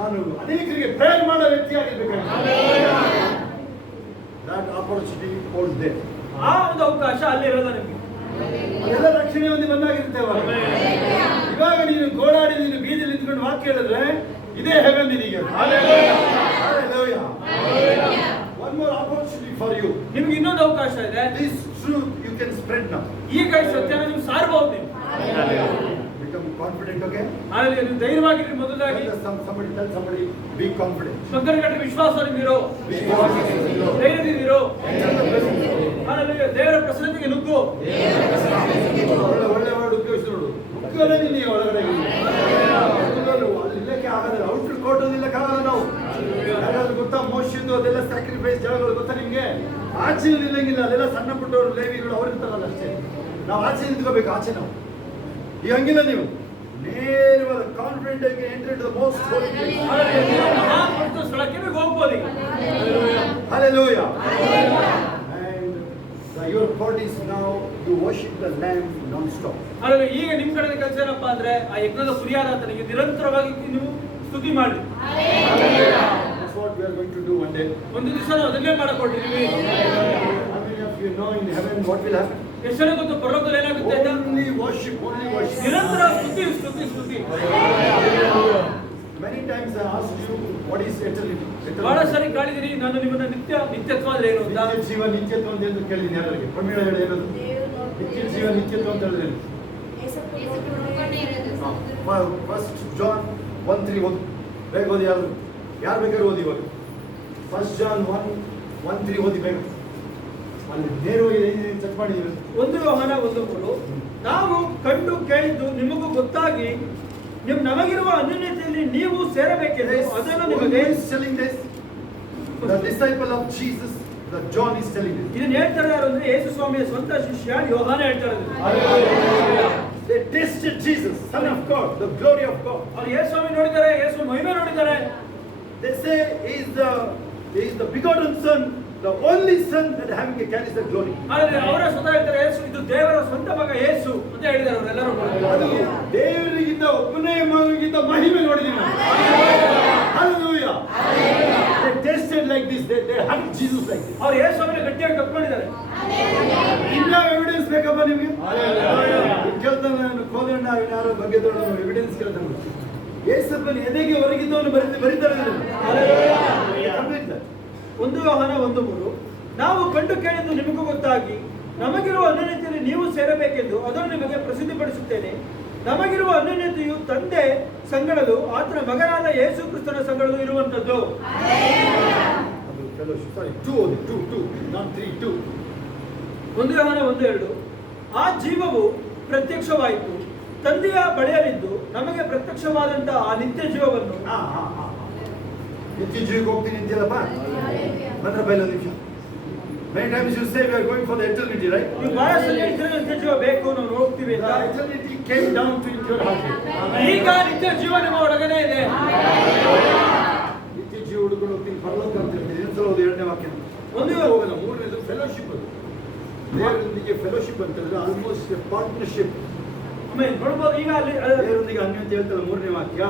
ನಾನು ಅನೇಕರಿಗೆ ಪ್ರೇಯರ್ ಮಾಡೋ ವ್ಯಕ್ತಿ ಆಗಿರ್ಬೇಕಾಗಿತ್ತು. That opportunity was there. ಆ ಒಂದು ಅವಕಾಶ ಅಲ್ಲಿರೋದ ನಿಮಗೆ. ಅದೆಲ್ಲ ರಕ್ಷಣೆ ಹೊಂದಿ ಬಂದಾಗಿರ್ತೇವೆ. ಇವಾಗ ನೀನು ಗೋಳಾಡಿ ನೀನು ಬೀದಿಲಿ ನಿಂತ್ಕೊಂಡು ವಾಕ್ಯ ಹೇಳಿದ್ರೆ ಇದೇ ಹೆವೆನ್ ನಿನಗೆ. One more opportunity for you. ನಿಮ್ಗೆ ಇನ್ನೊಂದು ಅವಕಾಶ ಇದೆ. This truth you can spread now. ಈಗ ಈ ಸತ್ಯನ ನೀವು ಸಾರಬಹುದು ನೀವು. Become confident, okay? ಆದರೆ ನೀವು ಧೈರ್ಯವಾಗಿರಿ. ಮೊದಲಾಗಿ Somebody tell somebody, be confident. ಪಕ್ಕದಗಡೆ ವಿಶ್ವಾಸ ನಿಮ್ಮಿರೋ, ಧೈರ್ಯದಿಂದಿರೋ. ಹಾಲೆಲೂಯಾ. ದೇವರ ಪ್ರಸನ್ನತೆಗೆ ನುಗ್ಗು. ಒಳ್ಳೆ ವರ್ಡ್ ಉಪಯೋಗಿಸಿ ನೋಡು. ಮುಕ್ಕಲೇ ನೀನು ಒಳಗಡೆ ಇಲ್ಲಕ್ಕೆ ಆಗಲ್ಲ. ಔಟರ್ ಕೋಟ್ ಇಲ್ಲಕ್ಕಾಗಲ್ಲ ನಾವು. ಯಾರಾದ್ರೂ ಗೊತ್ತಾ ಮೋಶಿಂದು ಅದೆಲ್ಲ ಸ್ಯಾಕ್ರಿಫೈಸ್ ಜಾಗಗಳು ಗೊತ್ತಾ ನಿಮ್ಗೆ? ಆಚೆ ನಿಲ್ಲಂಗಿಲ್ಲ. ಅಲ್ಲೆಲ್ಲ ಸಣ್ಣ ಪುಟ್ಟವರು ಲೇವಿಗಳು ಅವ್ರು ಇರ್ತಾರಲ್ಲ ಅಷ್ಟೇ. ನಾವು ಆಚೆ ನಿಂತ್ಕೋಬೇಕು. ಆಚೆ ನಾವು ಈಗ ಹಂಗಿಲ್ಲ. ನೀವು ನೇರವಾದ ಕಾನ್ಫಿಡೆಂಟ್ ಆಗಿ enter to the most holy place. ಮಹಾಪವಿತ್ರ ಸ್ಥಳಕ್ಕೆ ನೀವು ಹೋಗ್ಬೋದು ಈಗ. Hallelujah. And your part is now to worship the Lamb non-stop. Hallelujah. ಈಗ ನಿಮ್ಮ ಕಡೆ ಕೆಲಸ ಏನಪ್ಪಾ ಅಂದ್ರೆ ಆ ಯಜ್ಞದ ಪ್ರಿಯಾರಾಧನೆಗೆ ನಿರಂತರವಾಗಿ ನೀವು ಸ್ತುತಿ ಮಾಡಿ. That's what we are going to do one day. ಒಂದು ದಿವಸ ನಾವು ಅದನ್ನೇ ಮಾಡಕೊಟ್ಟಿದ್ದೀವಿ. How many of you know in heaven what will happen? ಎಷ್ಟು ಜನ ಗೊತ್ತು ಪರಲೋಕದಲ್ಲಿ ಏನಾಗುತ್ತೆ ಅಂತ? Only worship, only worship. ನಿರಂತರ ಸ್ತುತಿ ಸ್ತುತಿ ಸ್ತುತಿ. Many times I asked you what is eternity. ಬಹಳ ಸರಿ ಕೇಳಿದಿರಿ ನಾನು ನಿಮ್ಮನ್ನ ನಿತ್ಯತ್ವ ಅಂದ್ರೆ ಏನು ಅಂತ. ನಿತ್ಯ ಜೀವ ನಿತ್ಯತ್ವ ಅಂತ ಎಂದು ಕೇಳಿದ್ದೀನಿ ಯಾರಿಗೆ? ಪ್ರಮೀಳ ಹೇಳಿ ಏನದು? ನಿತ್ಯ ಜೀವ ನಿತ್ಯತ್ವ ಅಂತ ಹೇಳಿದ್ರೆ ಫಸ್ಟ್ ಜಾನ್ 1:3 ಓದಿ. ಬೇಗ ಓದಿ. ಯಾರು ಬೇಕಾದ್ರೂ ಓದಿ ಇವಾಗ. ಫಸ್ಟ್ ಜಾನ್ 1:3 ಓದಿ ಬೇಗ. ಅಲ್ಲಿ ನೇರವಾಗಿ ಚೆಕ್ ಮಾಡಿದ್ದೀವಿ. 1 ಯೋಹಾನ 1:3 ನಾವು ಕಂಡು ಕೇಳಿದ್ದು ನಿಮಗೂ ಗೊತ್ತಾಗಿ ನಮಗಿರುವ ಅನ್ಯೋನ್ಯತೆಯಲ್ಲಿ ನೀವು ಸೇರಬೇಕೆಂದು ಅದನ್ನು ನಿಮಗೆ telling this. The disciple of Jesus, the John is telling this. ಇದನ್ನ ಹೇಳ್ತಾರೆ ಯಾರು ಅಂದ್ರೆ ಯೇಸು ಸ್ವಾಮಿಯ ಸ್ವಂತ ಶಿಷ್ಯ ಯೋಹಾನ ಹೇಳ್ತಾರೆ. They tasted Jesus, Son of God, the glory of God. ಅವರು ಯೇಸು ಸ್ವಾಮಿ ನೋಡಿದ್ದಾರೆ, ಯೇಸು ಮಹಿಮೆ ನೋಡಿದ್ದಾರೆ. They say he is the begotten Son, the only Son that having a carries the glory. ಆದರೆ ಅವರ ಸ್ವತಃ ಹೇಳ್ತಾರೆ ಯೇಸು ಇದು ದೇವರ ಸ್ವಂತ ಮಗ ಯೇಸು ಅಂತ ಹೇಳಿದ್ದಾರೆ ಅವರೆಲ್ಲರೂ. ಅದು ದೇವರಿಗಿಂತ ಒಬ್ಬನೇ ಮಗನಿಗಿಂತ ಮಹಿಮೆ ನೋಡಿದೀವಿ ನಾವು. Hallelujah. They tasted like this. They hugged Jesus like this. ಅವರು ಯೇಸು ಸ್ವಾಮಿನ ಗಟ್ಟಿಯಾಗಿ ಕಟ್ಕೊಂಡಿದ್ದಾರೆ. ಇನ್ನ ಎವಿಡೆನ್ಸ್ ಬೇಕಪ್ಪ ನಿಮಗೆ? ಕೇಳ್ತಾನೆ ನಾನು ಕೋದಂಡ ಯಾರೋ ಬಗ್ಗೆ ದೊಡ್ಡ ಎವಿಡೆನ್ಸ್ ಕೇಳ್ತಾನೆ. ಯೇಸಪ್ಪನ ಎದೆಗೆ ಹೊರಗಿದ್ದವನು ಬರೀತಾರೆ. 1 ಯೋಹಾನ 1:3 ನಾವು ಕಂಡು ಕೇಳಿದ್ದು ನಿಮಗೂ ಗೊತ್ತಾಗಿ ನಮಗಿರುವ ಅನ್ಯೋನ್ಯತೆಯಲ್ಲಿ ನೀವು ಸೇರಬೇಕೆಂದು ಅದನ್ನು ನಿಮಗೆ ಪ್ರಸಿದ್ಧಿಪಡಿಸುತ್ತೇನೆ. ನಮಗಿರುವ ಅನ್ಯೋನ್ಯತೆಯು ತಂದೆ ಸಂಗಡಲು ಆತನ ಮಗನಾದ ಯೇಸು ಕ್ರಿಸ್ತನ ಸಂಗಡಲು ಇರುವಂತದ್ದು. 1 ಯೋಹಾನ 1:2 ಆ ಜೀವವು ಪ್ರತ್ಯಕ್ಷವಾಯಿತು, ತಂದೆಯ ಬಳಿಯಲ್ಲಿದ್ದು ನಮಗೆ ಪ್ರತ್ಯಕ್ಷವಾದಂತಹ ಆ ನಿತ್ಯ ಜೀವವನ್ನು. ನಿತ್ಯ ಜೀವಕ್ಕೆ ಹೋಗ್ತೀನಿ ಅಂತೀಯಲ್ಲಪ್ಪ? ಮಾತ್ರ ಬೈಲ ನಿಮಿಷ. Many times you say we are going for the eternity, right? ನೀವು ಬಹಳ ಸಲ ಹೇಳ್ತೀರಾ ನಿತ್ಯ ಜೀವ ಬೇಕು, ನಾವು ಹೋಗ್ತೀವಿ ಅಂತ. The eternity came down to your heart. ಈಗ ನಿತ್ಯ ಜೀವ ನಿಮ್ಮ ಒಳಗನೆ ಇದೆ. ನಿತ್ಯ ಜೀವ ಹುಡುಕೊಂಡು ಹೋಗ್ತೀನಿ ಪರಲೋಕ ಅಂತ ಹೇಳ್ತೀನಿ. ಇನ್ನೊಂದ್ಸಲ ಓದಿ 2ನೇ ವಾಕ್ಯ. ಒಂದು ಹೋಗಲ್ಲ. 3ನೇದು ಫೆಲೋಶಿಪ್. ಅದು ದೇವರೊಂದಿಗೆ ಫೆಲೋಶಿಪ್ ಅಂತಂದ್ರೆ ಆಲ್ಮೋಸ್ಟ್ ಪಾರ್ಟ್ನರ್ಶಿಪ್. ಆಮೇಲೆ ನೋಡ್ಬೋದು ಈಗ ಅಲ್ಲಿ ದೇವರೊಂದಿಗೆ ಅನ್ಯೋನ್ಯತೆ ಹೇಳ್ತಾರೆ 3ನೇ ವಾಕ್ಯ.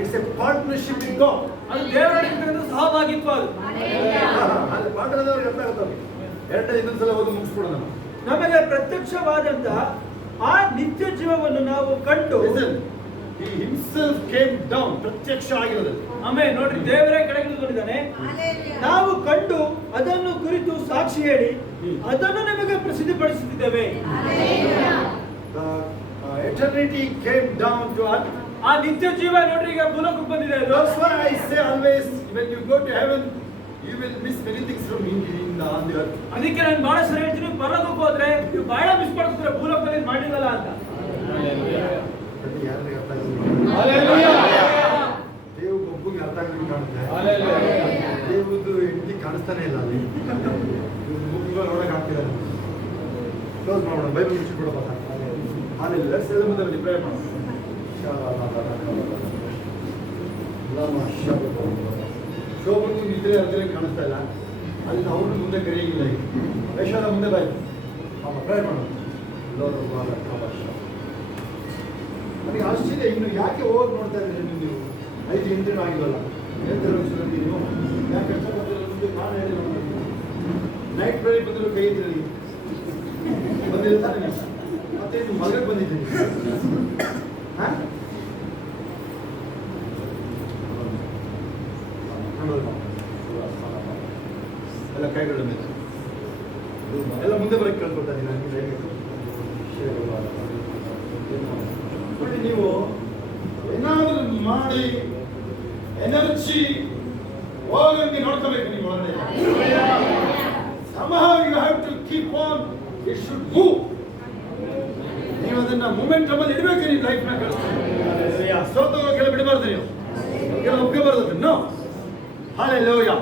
It's A partnership with god. ಅದು ದೇವರೊಂದಿಗೆ ಸಹಭಾಗಿತ್ವ. ಅದು ಅಲ್ಲಿ ಪಾಠದವ್ರಿಗೆ ಅರ್ಥ ಆಗುತ್ತೆ. 2ನೇ ಇನ್ನೊಂದ್ಸಲ ಓದಿ ಮುಗಿಸ್ಕೊಡೋಣ. ನಮಗೆ ಪ್ರತ್ಯಕ್ಷವಾದಂತಹ ಆ ನಿತ್ಯ ಜೀವವನ್ನು ನಾವು ಕಂಡು. He himself came down. ಪ್ರತ್ಯಕ್ಷ ಆಗಿರೋದು. ಆಮೇಲೆ ನೋಡ್ರಿ ದೇವರೇ ಕೆಳಗೆ ನಿಂತ್ಕೊಂಡಿದ್ದಾನೆ. ನಾವು ಕಂಡು ಅದನ್ನು ಕುರಿತು ಸಾಕ್ಷಿ ಹೇಳಿ ಅದನ್ನು ನಿಮಗೆ ಪ್ರಸಿದ್ಧಿಪಡಿಸುತ್ತಿದ್ದೇವೆ. Eternity came down to us. ಆ ನಿತ್ಯ ಜೀವ ನೋಡ್ರಿ ಈಗ ಭೂಲೋಕಕ್ಕೆ ಬಂದಿದೆ. That's why I say always when you go to heaven you will miss many things from on the earth. ಅದಕ್ಕೆ ನಾನು ಬಹಳ ಸರಿ ಹೇಳ್ತೀನಿ, ಪರಲೋಕಕ್ಕೆ ಹೋದ್ರೆ ನೀವು ಬಹಳ ಮಿಸ್ ಮಾಡ್ಕೊತಾರೆ ಭೂಲೋಕದಲ್ಲಿ ಮಾಡಿದಲ್ಲ ಅಂತ. ದೇವ್ರಿಗೆ ಒಬ್ಬಗೆ ಅರ್ಥ ಆಗಲಿಕ್ಕೆ ಕಾಣುತ್ತೆ. ದೇವ್ರದ್ದು ಹೆಂಡತಿ ಕಾಣಿಸ್ತಾನೆ ಇಲ್ಲ ಅಲ್ಲಿ. ಮುಖಗಳು ನೋಡಕ್ ಆಗ್ತಿಲ್ಲ. ಕ್ಲೋಸ್ ಮಾಡೋಣ. ಬೈಬಲ್ ಮುಚ್ಚಿಬಿಡೋಣ. ಆಮೇಲೆ ಲೆಟ್ಸ್ ಎಲ್ಲ ಮುಂದೆ ಪ್ರೇಯರ್ ಮಾಡೋಣ. ಶೋಭನು ಇದ್ರೆ ಅದ್ರೆ ಕಾಣಿಸ್ತಾ ಇಲ್ಲ. ಅಲ್ಲಿ ಅವ್ರನ್ನ ಮುಂದೆ ಕರೆಯಿಲ್ಲ. ಈಗ ಯಶಾದ ಮುಂದೆ ಬಾಯ್ತು ಪ್ರೇಯರ್ ಮಾಡೋಣ. ನನಗೆ ಆಶ್ಚರ್ಯ, ಇನ್ನು ಯಾಕೆ ಹೋಗಿ ನೋಡ್ತಾ ಇದ್ದೀರಿ ನೀವು? 5 ಗಂಟೆ ಆಗಿಲ್ಲ. ನೀವು ಯಾಕೆ ಮುಂದೆ ಕಾರಣ ಹೇಳಿ ನೋಡಿ. ನೈಟ್ ಪ್ರೇಯರ್ ಬಂದರೂ ಕೈ ಇದ್ರಿ ಬಂದಿರ್ತಾರೆ. ಮತ್ತೆ ಇದು ಮಗಕ್ಕೆ ಬಂದಿದ್ದೀರಿ. ಎಲ್ಲ ಕೈ ಕೈಗಳ ಮೇಲೆ ಎಲ್ಲ ಮುಂದೆ ಬರಕ್ಕೆ ಕೇಳ್ಕೊಳ್ತಾ ಇದ್ದೀನಿ ನನಗೆ ದಯವಿಟ್ಟು. ನೋಡಿ, ನೀವು ಏನಾದರೂ ಮಾಡಿ ಎನರ್ಜಿ ಹೋಗಂಗೆ ನೋಡ್ಕೋಬೇಕು. ನೀವು ಒಳಗಡೆ somehow you have to keep on, it should move. ನೀವು ಅದನ್ನ ಮೂಮೆಂಟಮ್ ಅಲ್ಲಿ ಇಡಬೇಕು. ನೀವು ಲೈಫ್ ನ ಸೋತೋಗ ಕೆಲ ಬಿಡಬಾರ್ದು, ನೀವು ಕೆಲ ಒಪ್ಕೋಬಾರ್ದು. No, hallelujah.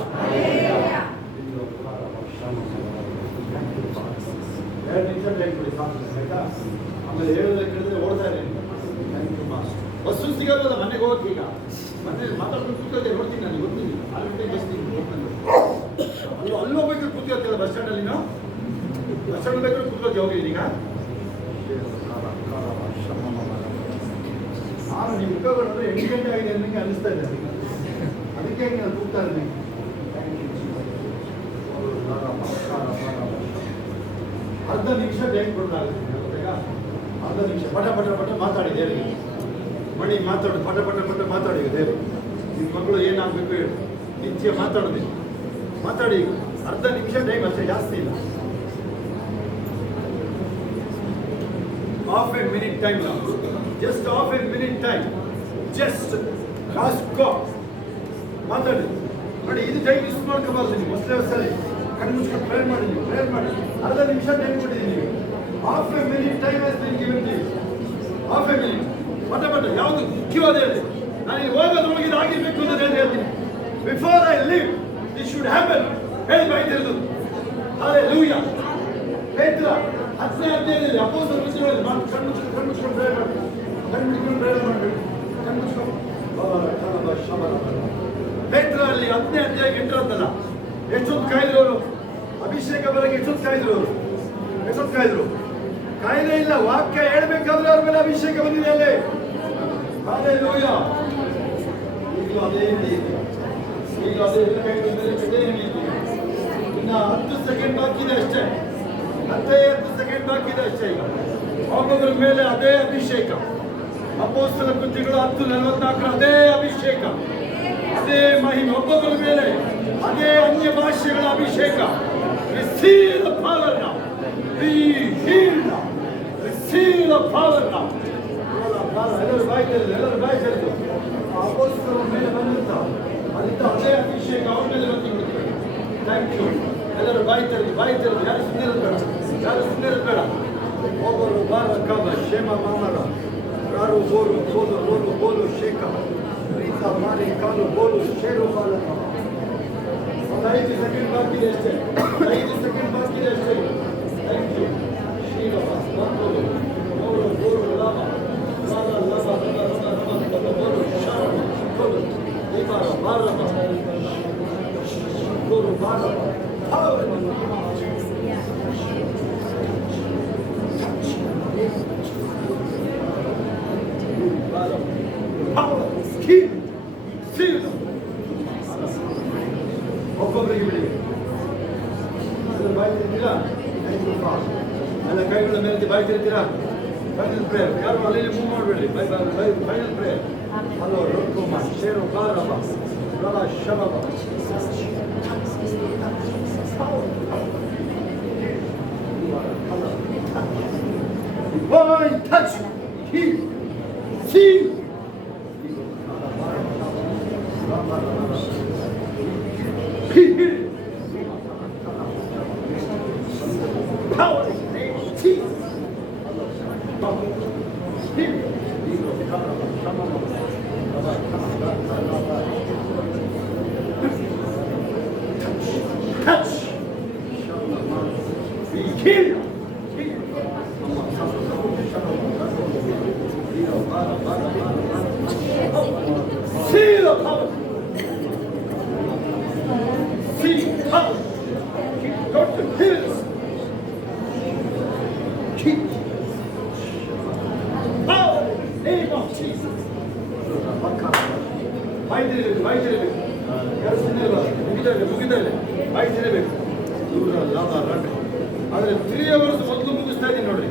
ಎರಡು ನಿಮಿಷ ಟೈಮ್ ಕೊಡಿ ಸಾಕು, ಆಯ್ತಾ? ಆಮೇಲೆ ಹೇಳೋದಕ್ಕೆ ಕೇಳಿದ್ರೆ ಓಡ್ತಾ ಇದ್ದೀನಿ. ಬಸ್ಸು ಸಿಗೋದಲ್ಲ ಮನೆಗೆ ಹೋಗಕ್ಕೆ. ಈಗ ಮತ್ತೆ ಮಾತಾಡ್ಕೊಂಡು ಕೂತ್ಕೊಳ್ತೇವೆ, ನೋಡ್ತೀನಿ ನಾನು, ಗೊತ್ತೀನಿ ಅಲ್ಲಿ ಬಸ್ತೀನಿ ಅಲ್ಲಿ ಹೋಗ್ಬೇಕು. ಕೂತ್ಕೊಳ್ತಿಲ್ಲ ಬಸ್ ಸ್ಟ್ಯಾಂಡ್ ಅಲ್ಲಿ. ನಾವು ಬಸ್ ಸ್ಟ್ಯಾಂಡ್ ಬೇಕಾದ್ರೆ ಕೂತ್ಕೊಳ್ತೀವಿ. ಹೋಗಿದ್ದೀನಿ ಈಗ ನಾನು ನಿಮ್ಮ ಮುಖಗಳು ಅಂದರೆ 8 ಗಂಟೆ ಆಗಿದೆ ನನಗೆ ಅನಿಸ್ತಾ ಇದೆ. ಅದಕ್ಕೆ ನಾನು ಕೂಗ್ತಾ ಇದ್ದೀನಿ. ಅರ್ಧ ನಿಮಿಷ ಟೈಮ್ ಕೊಡಲಾಗುತ್ತೆ. ಅರ್ಧ ನಿಮಿಷ ಪಟ ಪಟ ಪಟ ಮಾತಾಡಿ ದೇವರಿಗೆ ಮಣಿ ಮಾತಾಡು, ಪಟ ಪಟ ಪಟ ಮಾತಾಡಿ ದೇವರು. ನಿಮ್ಮ ಮಕ್ಕಳು ಏನಾಗಬೇಕು ಹೇಳಿ ನಿತ್ಯ ಮಾತಾಡೋದು. ಮಾತಾಡಿ, ಅರ್ಧ ನಿಮಿಷ ಟೈಮ್ ಅಷ್ಟೇ, ಜಾಸ್ತಿ ಇಲ್ಲ. half a minute time now, just half a minute time, just ask God. ಮಾತಾಡಿ ನೋಡಿ, ಇದು ಟೈಮ್ ಮಿಸ್ ಮಾಡ್ಕೋಬಾರ್ದು. ನೀವು ಹೊಸಲಿ ಕಣ್ಣು ಮುಚ್ಕೊಂಡು ಪ್ರೇಯರ್ ಮಾಡಿ, ನೀವು ಪ್ರೇಯರ್ ಮಾಡಿ. ಅರ್ಧ ನಿಮಿಷ ಟೈಮ್ ಕೊಟ್ಟಿದ್ದೀನಿ ನೀವು. half a minute time has been given to you. half a minute ಪಟ ಪಟ ಯಾವುದು ಮುಖ್ಯವಾದ ಹೇಳಿ. ನಾನು ಇಲ್ಲಿ ಹೋಗೋದ್ರೊಳಗೆ ಇದು ಆಗಿರ್ಬೇಕು ಅಂತ ಹೇಳ್ತೀನಿ. Before I live this should happen ಹೇಳಿ ಬಾಯ್ತಿರೋದು. ಹಲ್ಲೆಲೂಯಾ. ಪೇತ್ರ 10ನೇ ಅಧ್ಯಾಯದಲ್ಲಿ ಅಪೊಸ್ತಲರ ಕೃತ್ಯಗಳಲ್ಲಿ ಕಣ್ಣು ಮುಚ್ಕೊಂಡು ಪ್ರೇಯರ್ ಮಾಡಿ, ಕಣ್ಣು ಮುಚ್ಕೊಂಡು ಪ್ರೇಯರ್ ಮಾಡಬೇಕು. ಕಣ್ಣು ಮುಚ್ಕೊಂಡು ಪೇತ್ರ ಅಲ್ಲಿ 10ನೇ ಅಧ್ಯಾಯಕ್ಕೆ ಎಂಟ್ರಂತಲ್ಲ. ಎಷ್ಟೊತ್ತು ಕಾಯ್ದ್ರು ಅವರು? ಅಭಿಷೇಕ ಬರಕ್ಕೆ ಎಷ್ಟೊತ್ತು ಕಾಯ್ದ್ರು ಅವರು? ಎಷ್ಟೊತ್ತು ಕಾಯ್ದ್ರು? ಕಾಯ್ದೆ ಇಲ್ಲ. ವಾಕ್ಯ ಹೇಳ್ಬೇಕಾದ್ರೆ ಅವ್ರ ಮೇಲೆ ಅಭಿಷೇಕ ಬಂದಿದೆ ಅಲ್ಲೇ. ಹಲ್ಲೆಲೂಯಾ. ಈಗಲೂ ಅದೇ ನಡೆಯುತ್ತೆ. ಈಗಲೂ ಅದೇ ನಡೆಯುತ್ತೆ. ಇನ್ನು 10 ಸೆಕೆಂಡ್ ಬಾಕಿ ಇದೆ ಅಷ್ಟೇ. 10 ಸೆಕೆಂಡ್ ಬಾಕಿ ಇದೆ ಅಷ್ಟೇ. ಈಗ ಒಬ್ಬೊಬ್ಬರ ಮೇಲೆ ಅದೇ ಅಭಿಷೇಕ. ಅಪೊಸ್ತಲರ ಕೃತ್ಯಗಳು 10:44 ಅದೇ ಅಭಿಷೇಕ, ಅದೇ ಮಹಿಮೆ. ಒಬ್ಬೊಬ್ಬರ ಮೇಲೆ ಅದೇ ಅನ್ಯ ಭಾಷೆಗಳ ಅಭಿಷೇಕ. Receive the power now. Be healed now. Receive the power now. ಎಲ್ಲರೂ ಬಾಯ್ತಿರೋದು ಅಪೊಸ್ತಲರ ಮೇಲೆ ಬಂದಂತ ಅಲ್ಲಿದ್ದ ಅದೇ ಅಭಿಷೇಕ ಅವ್ರ ಮೇಲೆ ಬಂದಿಬಿಡುತ್ತೆ. Thank you. ಎಲ್ಲರೂ ಬಾಯ್ತಿರೋದು. ಯಾರು ಸುಮ್ಮನೆ ಬೇಡ. ಒಬ್ಬರು ಬಾರ ಕಬ ಶೇಮ ಮಾಮರ ರಾರು ಬೋಲು ಶೇಖ ರೀತ ಮಾರಿ ಕಾಲು ಬೋಲು ಶೇರು ಬಾಲ. ಒಂದು 5 ಸೆಕೆಂಡ್ ಬಾಕಿ ಇದೆ ಅಷ್ಟೇ. 5 ಸೆಕೆಂಡ್ ಬಾಕಿ ಇದೆ ಅಷ್ಟೇ. Thank you. ಶ್ರೀರಮ ಬೋಲು ಲಾಭ ಬೋಲು ಶಾರಮ ಬೋಲು ದೀಪಾರ ಬಾರಮ ಬೋಲು ಬಾರಮ. ಒಬ್ಬೊಬ್ಬರಿಗೆ ಬಿಡಿ. ಬಾಯ್ತಿರ್ತೀರಾ? ಎಲ್ಲ ಕೈಗಳ ಮೇಲೆ ಬಾಯ್ತಿರ್ತೀರಾ? Final prayer. ಯಾರು ಅಲ್ಲಿ ಮೂವ್ ಮಾಡಬೇಡಿ. Final prayer. ಹಲೋ ರುಕ್ಕುಮ ಶೇರು ಬಾರಬ ರಲ ಶಬಬ. Divine touch, heal, see. Heal. Power in the name of Jesus. Heal. Touch. Be healed. See the power. See power. Go to hills. Keep power in the name of Jesus. ಬಾಯ್ತಿರಬೇಕು. ಯಾರು ಸುಮ್ಮನೆ ಮುಗಿದಾರೆ. ಬಾಯ್ತಿರಬೇಕು. ದೂರ ಲಾಭ ರಟ್. ಆದರೆ 3 hours ಮೊದಲು ಮುಗಿಸ್ತಾ ಇದ್ದೀನಿ ನೋಡ್ರಿ.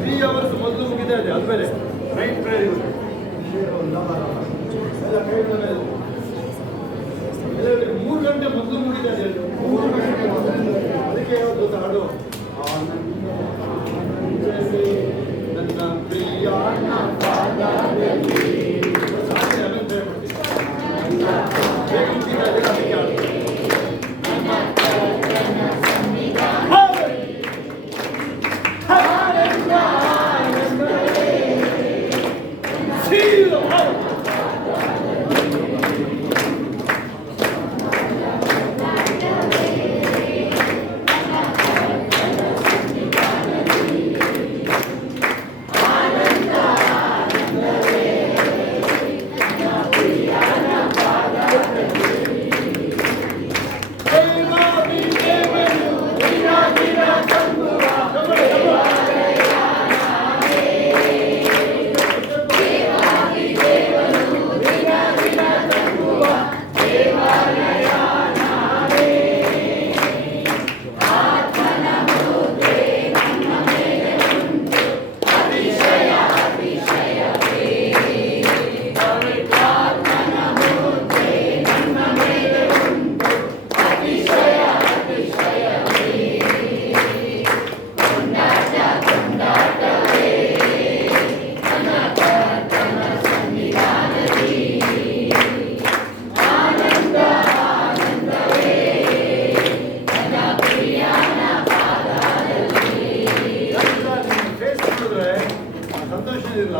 3 hours ಮೊದಲು ಮುಗಿತಾ ಇದೆ. ಆದ್ಮೇಲೆ ನೈಟ್ ಪ್ರೇಯರ್ ಇರುತ್ತೆ. ಎಲ್ಲ ಕೈಗಳ ಮೇಲೆ 3 ಗಂಟೆ ಮೊದಲು ಮುಗಿತಾರೆ 3 ಗಂಟೆ ಮೊದಲು. ಅದಕ್ಕೆ ಯಾವ್ದು ಗೊತ್ತಾ ಹಾಡು? ನನ್ನ ಪ್ರಿಯಾನ ಪಾದದಲ್ಲಿ ಸಾಧ್ಯ ಅಂತ ಹೇಳ್ಬಿಡ್ತೀನಿ. ಬೇಗ ಮುಗಿತಾರೆ, ಅದಕ್ಕೆ ಹಾಡು.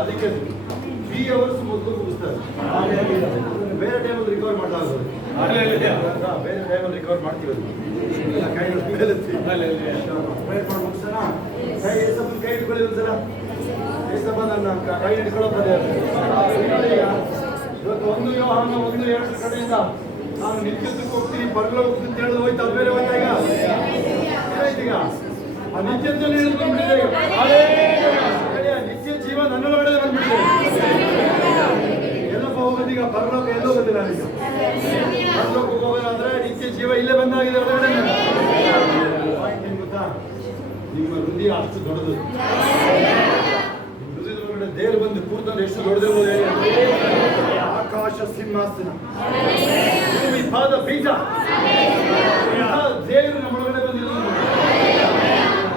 ಅದಕ್ಕೆ 3 hours ಮೊದಲು ಮುಗಿಸ್ತಾರೆ. ಬೇರೆ ಟೈಮಲ್ಲಿ ರಿಕವರ್ ಮಾಡಲಾಗೋದು. ಬೇರೆ ಟೈಮಲ್ಲಿ ರಿಕವರ್ ಮಾಡ್ತೀವಿ. ಕೈ ಮುಗಿಸೋಣ. ಕೈ ಹಿಡ್ಕೊಳ್ಳಿ ಒಂದ್ಸಲ. ನನ್ನ ಕೈ ಹಿಡ್ಕೊಳ್ಳೋ ಇವತ್ತು 1 ಯೋಹಾನ 1:2 ಕಡೆಯಿಂದ ನಾನು ನಿತ್ಯತ್ವಕ್ಕೆ ಹೋಗ್ತೀನಿ, ಪರಲೋಕಕ್ಕೆ ಅಂತ ಹೇಳೋದು ಹೋಯ್ತು. ಅದು ಬೇರೆ ಹೋಯ್ತಾ? ಈಗ ಆ ನಿತ್ಯತ್ವ ಬಂದ್ಬಿಟ್ಟಿದೆ. ನಿತ್ಯ ಜೀವ ನನ್ನೊಳಗಡೆ ಬಂದ್ಬಿಟ್ಟಿದೆ. ಎಲ್ಲಪ್ಪ ಹೋಗೋದೀಗ? ಪರಲೋಕ ಎಲ್ಲೋ ಬಂದಿಲ್ಲ. ಈಗ ಪರಲೋಕಕ್ಕೆ ಹೋಗೋದಾದ್ರೆ ನಿತ್ಯ ಜೀವ ಇಲ್ಲೇ ಬಂದಾಗಿದೆ. ಪಾಯಿಂಟ್ ಏನ್ ಗೊತ್ತಾ? ನಿಮ್ಮ ಹೃದಯ ಅಷ್ಟು ದೊಡ್ಡದು. ಹೃದಯದ ಒಳಗಡೆ ದೇವರು ಬಂದು ಕೂರ್ತಾರೆ. ಎಷ್ಟು ದೊಡ್ಡದಿರ್ಬೋದು? ಆಕಾಶ ಸಿಂಹಾಸನ, ಭೂಮಿ ಪಾದ ಬೀಜ. ದೇವರು ನಮ್ಮೊಳಗಡೆ ಬಂದಿರೋದು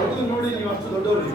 ಅದು ನೋಡಿ. ನೀವು ಅಷ್ಟು ದೊಡ್ಡವರು.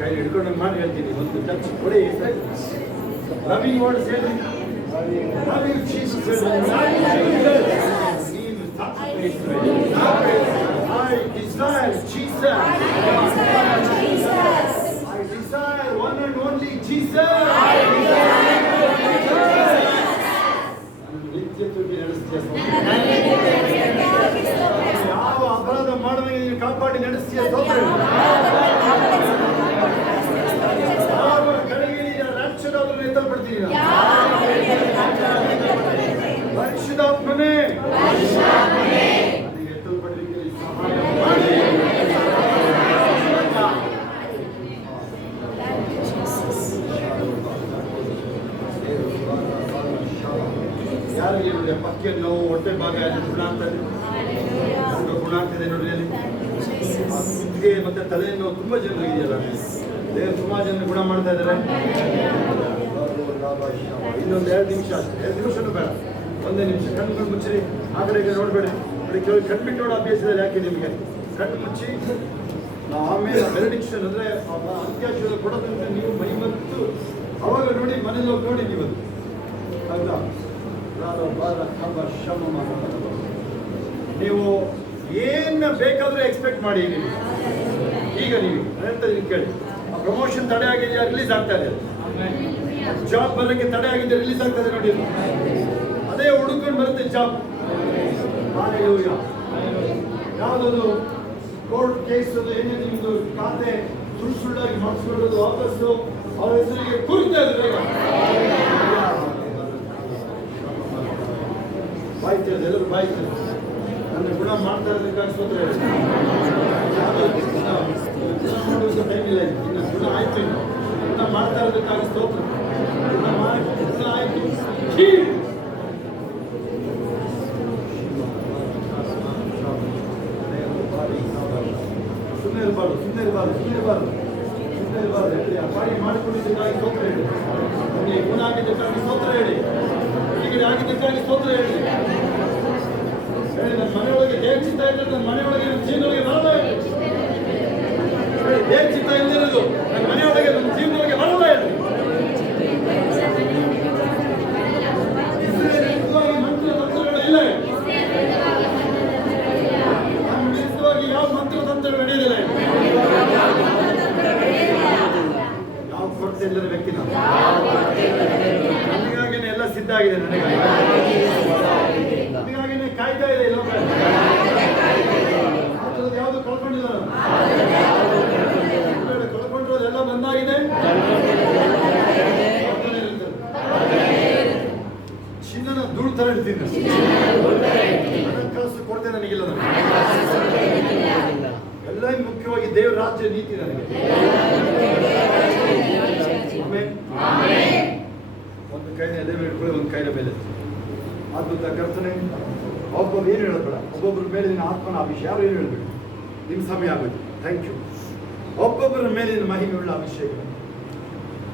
ಕೈ ಹಿಡ್ಕೊಂಡು ಮಾಡಿ ಹೇಳ್ತೀನಿ. ಒಂದು ಟಚ್ ಕೊಡಿ. ಲವಿಂಗ್ ವರ್ಡ್ ಹೇಳಿ. Love you, Jesus. I desire Jesus. I desire one and only Jesus. ನಿತ್ಯತ್ವಕ್ಕೆ ನಡೆಸ್ತೀಯ. ಯಾವ ಅಪರಾಧ ಮಾಡುವಾಗ ನೀವು ಕಾಪಾಡಿ ನಡೆಸ್ತೀಯ. ಪರಿಶುದ್ಧಾತ್ಮನೇ ಎತ್ತಲ್ಪಡ್ತೀನಿ. ಪರಿಶುದ್ಧಾತ್ಮನೇ ನನಗೆ ಎತ್ತಲ್ಪಡಲಿಕ್ಕೆ ಸಹಾಯ ಮಾಡಿ. ಯಾರಿಗೆ ಪಕ್ಕೆ ನೋವು, ಹೊಟ್ಟೆ ಭಾಗ ಗುಣ ಆಗ್ತದೆ. ಗುಣ ಆಗ್ತದೆ ನೋಡ್ರಿ. ಅಲ್ಲಿ ಕುತ್ತಿಗೆ ಮತ್ತೆ ತಲೆ ನೋವು ತುಂಬಾ ಜನರಿಗೆ ಇದೆಯಲ್ಲ. ದೇವರು ತುಂಬಾ ಜನ ಗುಣ ಮಾಡ್ತಾ ಇದ್ದಾರೆ. ಇನ್ನೊಂದು 2 ನಿಮಿಷ ಅಷ್ಟೇ, 2 ನಿಮಿಷನೂ ಬೇಡ, 1 ನಿಮಿಷ. ಕಣ್ಣು ಮುಚ್ಚಿರಿ, ಆ ಕಡೆ ಈ ಕಡೆ ನೋಡಬೇಡಿ. ನೋಡಿ, ಕೆಲವು ಕಣ್ಬಿಟ್ಟು ನೋಡೋ ಅಭ್ಯಾಸದಲ್ಲಿ ಯಾಕೆ ನಿಮಗೆ ಕಣ್ಣು ಮುಚ್ಚಿ ನಾವು ಆಮೇಲೆ ಬೆನಡಿಕ್ಷನ್ ಅಂದರೆ ಅಂತ್ಯಾಶೀರ್ವಾದ ಕೊಡೋದಂತೆ ನೀವು ಮೈ ಮತ್ತು ಅವಾಗ ನೋಡಿ, ಮನೇಲಿ ಹೋಗಿ ನೋಡಿ ನೀವು ಅದು ಹೌದಾ. ನೀವು ಏನು ಬೇಕಾದರೂ ಎಕ್ಸ್ಪೆಕ್ಟ್ ಮಾಡಿ. ಈಗ ನೀವು ಹೇಳ್ತಾರೆ ಕೇಳಿ, ಆ ಪ್ರಮೋಷನ್ ತಡೆ ಆಗಿದೆಯಾ, ರಿಲೀಸ್ ಆಗ್ತಾ ಇದೆ. ಜಾಬ್ ಬರೋಕ್ಕೆ ತಡೆ ಆಗಿದೆ, ರಿಲೀಸ್ ಆಗ್ತದೆ ನೋಡಿ. ಅದೇ ಹುಡುಕೊಂಡು ಬರುತ್ತೆ ಜಾಬ್. ಯಾವುದದು ಕೋರ್ಟ್ ಕೇಸ್ ಏನೇ ನಿಮ್ಮದು ಖಾತೆ ಸುಳ್ಳು ಮಾಡಿಸ್ಕೊಳ್ಳೋದು ವಾಪಸ್ಸು ಅವ್ರ ಹೆಸರಿಗೆ ಕೂರ್ತಾ ಇದ್ರೆ ಬಾಯ್ತಾರೆ, ಎಲ್ಲರೂ ಬಾಯ್ತಾರೆ. ನನ್ನ ಗುಣ ಮಾಡ್ತಾ ಇರೋದಕ್ಕಾಗಿ ಸ್ತೋತ್ರ ಹೇಳಿ. ಗುಣ ಟೈಮ್ ಇಲ್ಲ, ಇನ್ನು ಗುಣ ಆಯ್ತು, ಇನ್ನು ಗುಣ ಮಾಡ್ತಾ ಇರೋದಕ್ಕಾಗಿ ಸ್ತೋತ್ರ. ಗುಣ ಆಯ್ತು. ಸುಮ್ಮನೆ ಇರಬಾರ್ದು, ಸುಮ್ಮನೆ ಇರಬಾರ್ದು, ಸುಮ್ಮನೆ ಇರಬಾರ್ದು, ಸುಮ್ಮನೆ ಇರಬಾರ್ದು. ಹೇಳಿ, ಆ ಪಾಡಿ ಮಾಡಿಕೊಂಡಿದ್ದಕ್ಕಾಗಿ ಸ್ತೋತ್ರ ಹೇಳಿ. ನಿಮಗೆ ಗುಣ ಆಗಿದ್ದಕ್ಕಾಗಿ ಸ್ತೋತ್ರ ಹೇಳಿ. ಹೀಗೆ ಆಗಿದ್ದಕ್ಕಾಗಿ ಸ್ತೋತ್ರ ಹೇಳಿ. ಹೇಳಿ, ನನ್ನ ಮನೆಯೊಳಗೆ ದೇಹ ಚಿತ್ತ ಇದ್ದರೆ ನನ್ನ ಮನೆಯೊಳಗೆ ಜೀವನೊಳಗೆ ಬರಲ್ಲ ಹೇಳಿ. ದೇಹ ಚಿತ್ತ ಇಲ್ಲದಿರೋದು ನನ್ನ ಮನೆಯೊಳಗೆ ನನ್ನ ಜೀವನೊಳಗೆ ಬರಲ್ಲ ಹೇಳಿ. ಮಂತ್ರ ತಂತ್ರಗಳು ಇಲ್ಲ ಹೇಳಿ. ಯಾವ ಮಂತ್ರ ತಂತ್ರಗಳು ನಡೆಯಲಿಲ್ಲ. ಯಾವ ಕೊರತೆ ಇಲ್ಲದ ವ್ಯಕ್ತಿ ನಾವು. ನನಗಾಗಿನೇ ಎಲ್ಲ ಸಿದ್ಧ ಆಗಿದೆ, ನನಗಾಗಿನೇ ಕಾಯ್ತಾ ಇದೆ. ಇಲ್ಲ ಯಾವುದು ಕಳ್ಕೊಂಡಿಲ್ಲ, ಕಳ್ಕೊಂಡಿರೋದೆಲ್ಲ ಬಂದಾಗಿದೆ. ಚಿನ್ನನ ಧೂಳು ತರ ಇರ್ತೀನಿ, ಹಣಕಾಸು ಕೊರತೆ ನನಗಿಲ್ಲ. ಎಲ್ಲ ಮುಖ್ಯವಾಗಿ ದೇವರ ರಾಜ್ಯ ನೀತಿ ನನಗೆ. ಒಂದು ಕೈನ ಎದೆ ಹಿಡ್ಕೊಳ್ಳಿ, ಒಂದು ಕೈನ ಮೇಲೆ ಅದ್ಭುತ ಕರ್ತನೆ. ಒಬ್ಬೊಬ್ರು ಏನು ಹೇಳಬೇಡ, ಒಬ್ಬೊಬ್ಬರ ಮೇಲೆ ನಿನ್ನ ಆತ್ಮನ ಅಭಿಷೇಕ. ಯಾರು ಏನು ಹೇಳಬೇಡಿ, ನಿಮ್ಮ ಸಮಯ ಆಗುತ್ತೆ. Thank you. ಒಬ್ಬೊಬ್ಬರ ಮೇಲೆ ನಿನ್ನ ಮಹಿಮೆಯುಳ್ಳ ಅಭಿಷೇಕ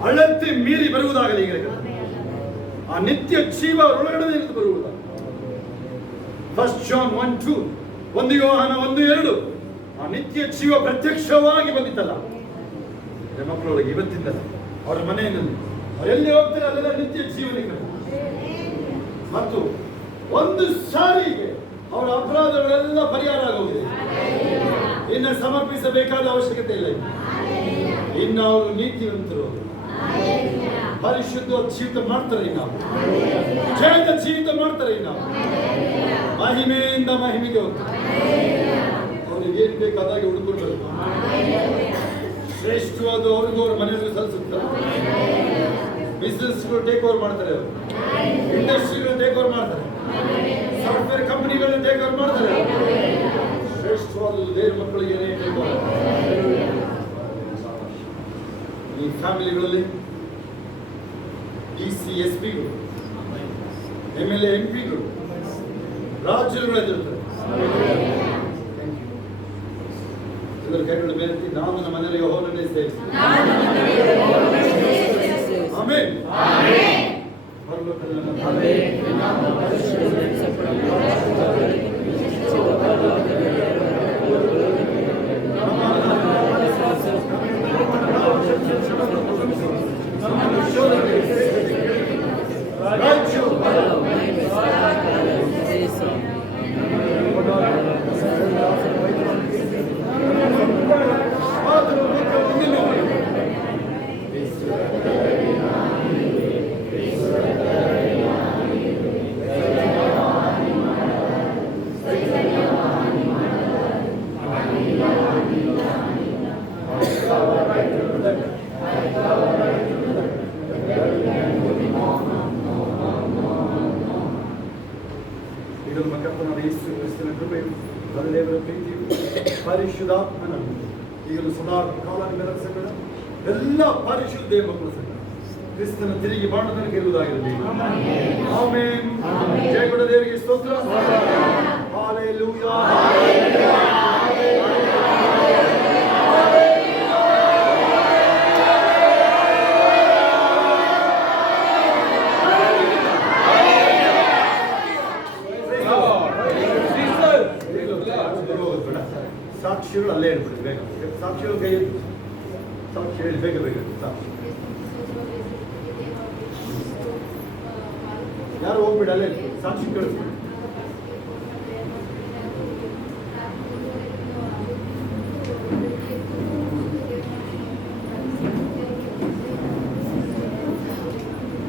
ಅಳತೆ ಮೀರಿ ಬರುವುದಾಗಲಿ. ಈಗ ಆ ನಿತ್ಯ ಜೀವ ಒಳಗಡೆ ನಿಂತು ಬರುವುದಾಗಲಿ. 1 John 1:2, 1 ಯೋಹಾನ 1:2. ಆ ನಿತ್ಯ ಜೀವ ಪ್ರತ್ಯಕ್ಷವಾಗಿ ಬಂದಿತ್ತಲ್ಲ ಮಕ್ಕಳೊಳಗೆ ಇವತ್ತಿಂದಲ್ಲ, ಅವರ ಮನೆಯಲ್ಲಿ ಅವರೆಲ್ಲಿ ಹೋಗ್ತಾರೆ ಅಲ್ಲೆಲ್ಲ ನಿತ್ಯ ಜೀವನಿಗೆ. ಮತ್ತು ಒಂದು ಸಾರಿಗೆ ಅವರ ಅಪರಾಧಗಳೆಲ್ಲ ಪರಿಹಾರ ಆಗೋಗಿದೆ. ಇನ್ನು ಸಮರ್ಪಿಸಬೇಕಾದ ಅವಶ್ಯಕತೆ ಇಲ್ಲ. ಇನ್ನು ಅವರು ನೀತಿವಂತರು, ಪರಿಶುದ್ಧ ಜೀವಿತ ಮಾಡ್ತಾರೆ. ನಾವು ಜಯದ ಜೀವಿತ ಮಾಡ್ತಾರೆ. ನಾವು ಮಹಿಮೆಯಿಂದ ಮಹಿಮೆಗೆ ಹೋಗ್ತಾರೆ. ಅವ್ರಿಗೆ ಏನ್ ಬೇಕಾದಾಗೆ ಹುಡುಕೊಂಡು ಬರುತ್ತೆ. ಶ್ರೇಷ್ಠವಾದ ಅವ್ರಿಗೂ ಅವ್ರ ಮನೆಯಲ್ಲೂ ಸಲ್ಲಿಸುತ್ತಾರೆ. ಬಿಸ್ನೆಸ್ಗಳು ಟೇಕ್ ಓವರ್ ಮಾಡ್ತಾರೆ, ಅವರು ಇಂಡಸ್ಟ್ರಿಗಳು ಟೇಕ್ ಓವರ್ ಮಾಡ್ತಾರೆ, ಸಾಫ್ಟ್ವೇರ್ ಕಂಪನಿಗಳನ್ನ ಟೇಕ್ ಓವರ್ ಮಾಡ್ತಾರೆ. ಶ್ರೇಷ್ಠವಾದ ದೇವ್ರ ಮಕ್ಕಳಿಗೆ ಟೇಕ್ ಓವರ್. ಈ ಫ್ಯಾಮಿಲಿಗಳಲ್ಲಿ DCSPಗಳು, MLA MPಗಳು, ರಾಜ್ಯಗಳು ಎಲ್ಲರ ಕೈಗಳ ಮೇಲೆ ನಾವು ನಮ್ಮ ಮನೆಯಲ್ಲಿ ಯೆಹೋವನನ್ನೇ ಸೇರಿಸಿ. ಆಮೆನ್. ಪರಲೋಕದಲ್ಲಿ ನಮ್ಮ ತಂದೆ, ದೇವರ ಪ್ರೀತಿಯು ಪರಿಶುದ್ಧಾತ್ಮನ ಈಗಲೂ ಸದಾ ಕಾಲ ನಿರಂತರ ಎಲ್ಲ ಪರಿಶುದ್ಧ ದೇವ ಮಕ್ಕಳು ಸಹ ಕ್ರಿಸ್ತನ ತಿರುಗಿ ಬಾಣದಲ್ಲಿ ಗೆಲ್ಲುವುದಾಗಿರಲಿ. ಆಮೆನ್. ಜಯ ಕೊಡ ದೇವರಿಗೆ ಸ್ತೋತ್ರ. ಹಲ್ಲೆಲೂಯಾ. ಸಾಕ್ಷಿಗಳು ಅಲ್ಲೇ ಹೇಳ್ಬಿಡಿ ಬೇಗ. ಸಾಕ್ಷಿಗಳು ಕೈ ಎತ್ತಿ. ಸಾಕ್ಷಿ ಹೇಳಿ ಬೇಗ ಬೇಗ ಸಾಕ್ಷಿ. ಯಾರು ಹೋಗ್ಬಿಡಿ ಅಲ್ಲೇ ಸಾಕ್ಷಿ ಕೇಳಿಸ್ಬಿಡಿ.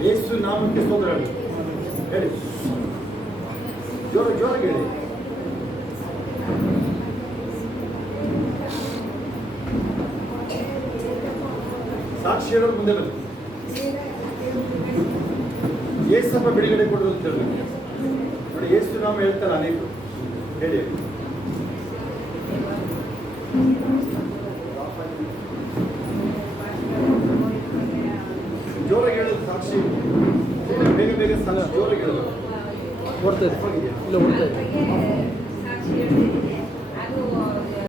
ಯೇಸು ನಾಮಕ್ಕೆ ಸ್ತೋತ್ರ ಹೇಳಿ. ಹೇಳಿ ಜೋರಾಗಿ ಹೇಳಿ. ಸಾಕ್ಷಿ ಹೇಳೋರು ಮುಂದೆ ಬನ್ನಿ. ಯೇಸಪ್ಪ ಬಿಡುಗಡೆ ಕೊಡೋದು ಅಂತ ಹೇಳಿ ನೋಡಿ. ಯೇಸು ನಾಮ ಹೇಳ್ತಾರೆ ಅನೇಕರು. ಹೇಳಿ ಜೋರಾಗಿ ಹೇಳೋದು ಸಾಕ್ಷಿ. ಬೇಗ ಬೇಗ ಸಾಕ್ಷಿ ಜೋರಾಗಿ ಹೇಳೋದು. ಓಡ್ತಾ ಇದೆ. ಇಲ್ಲ ಓಡ್ತಾ ಇದೆ.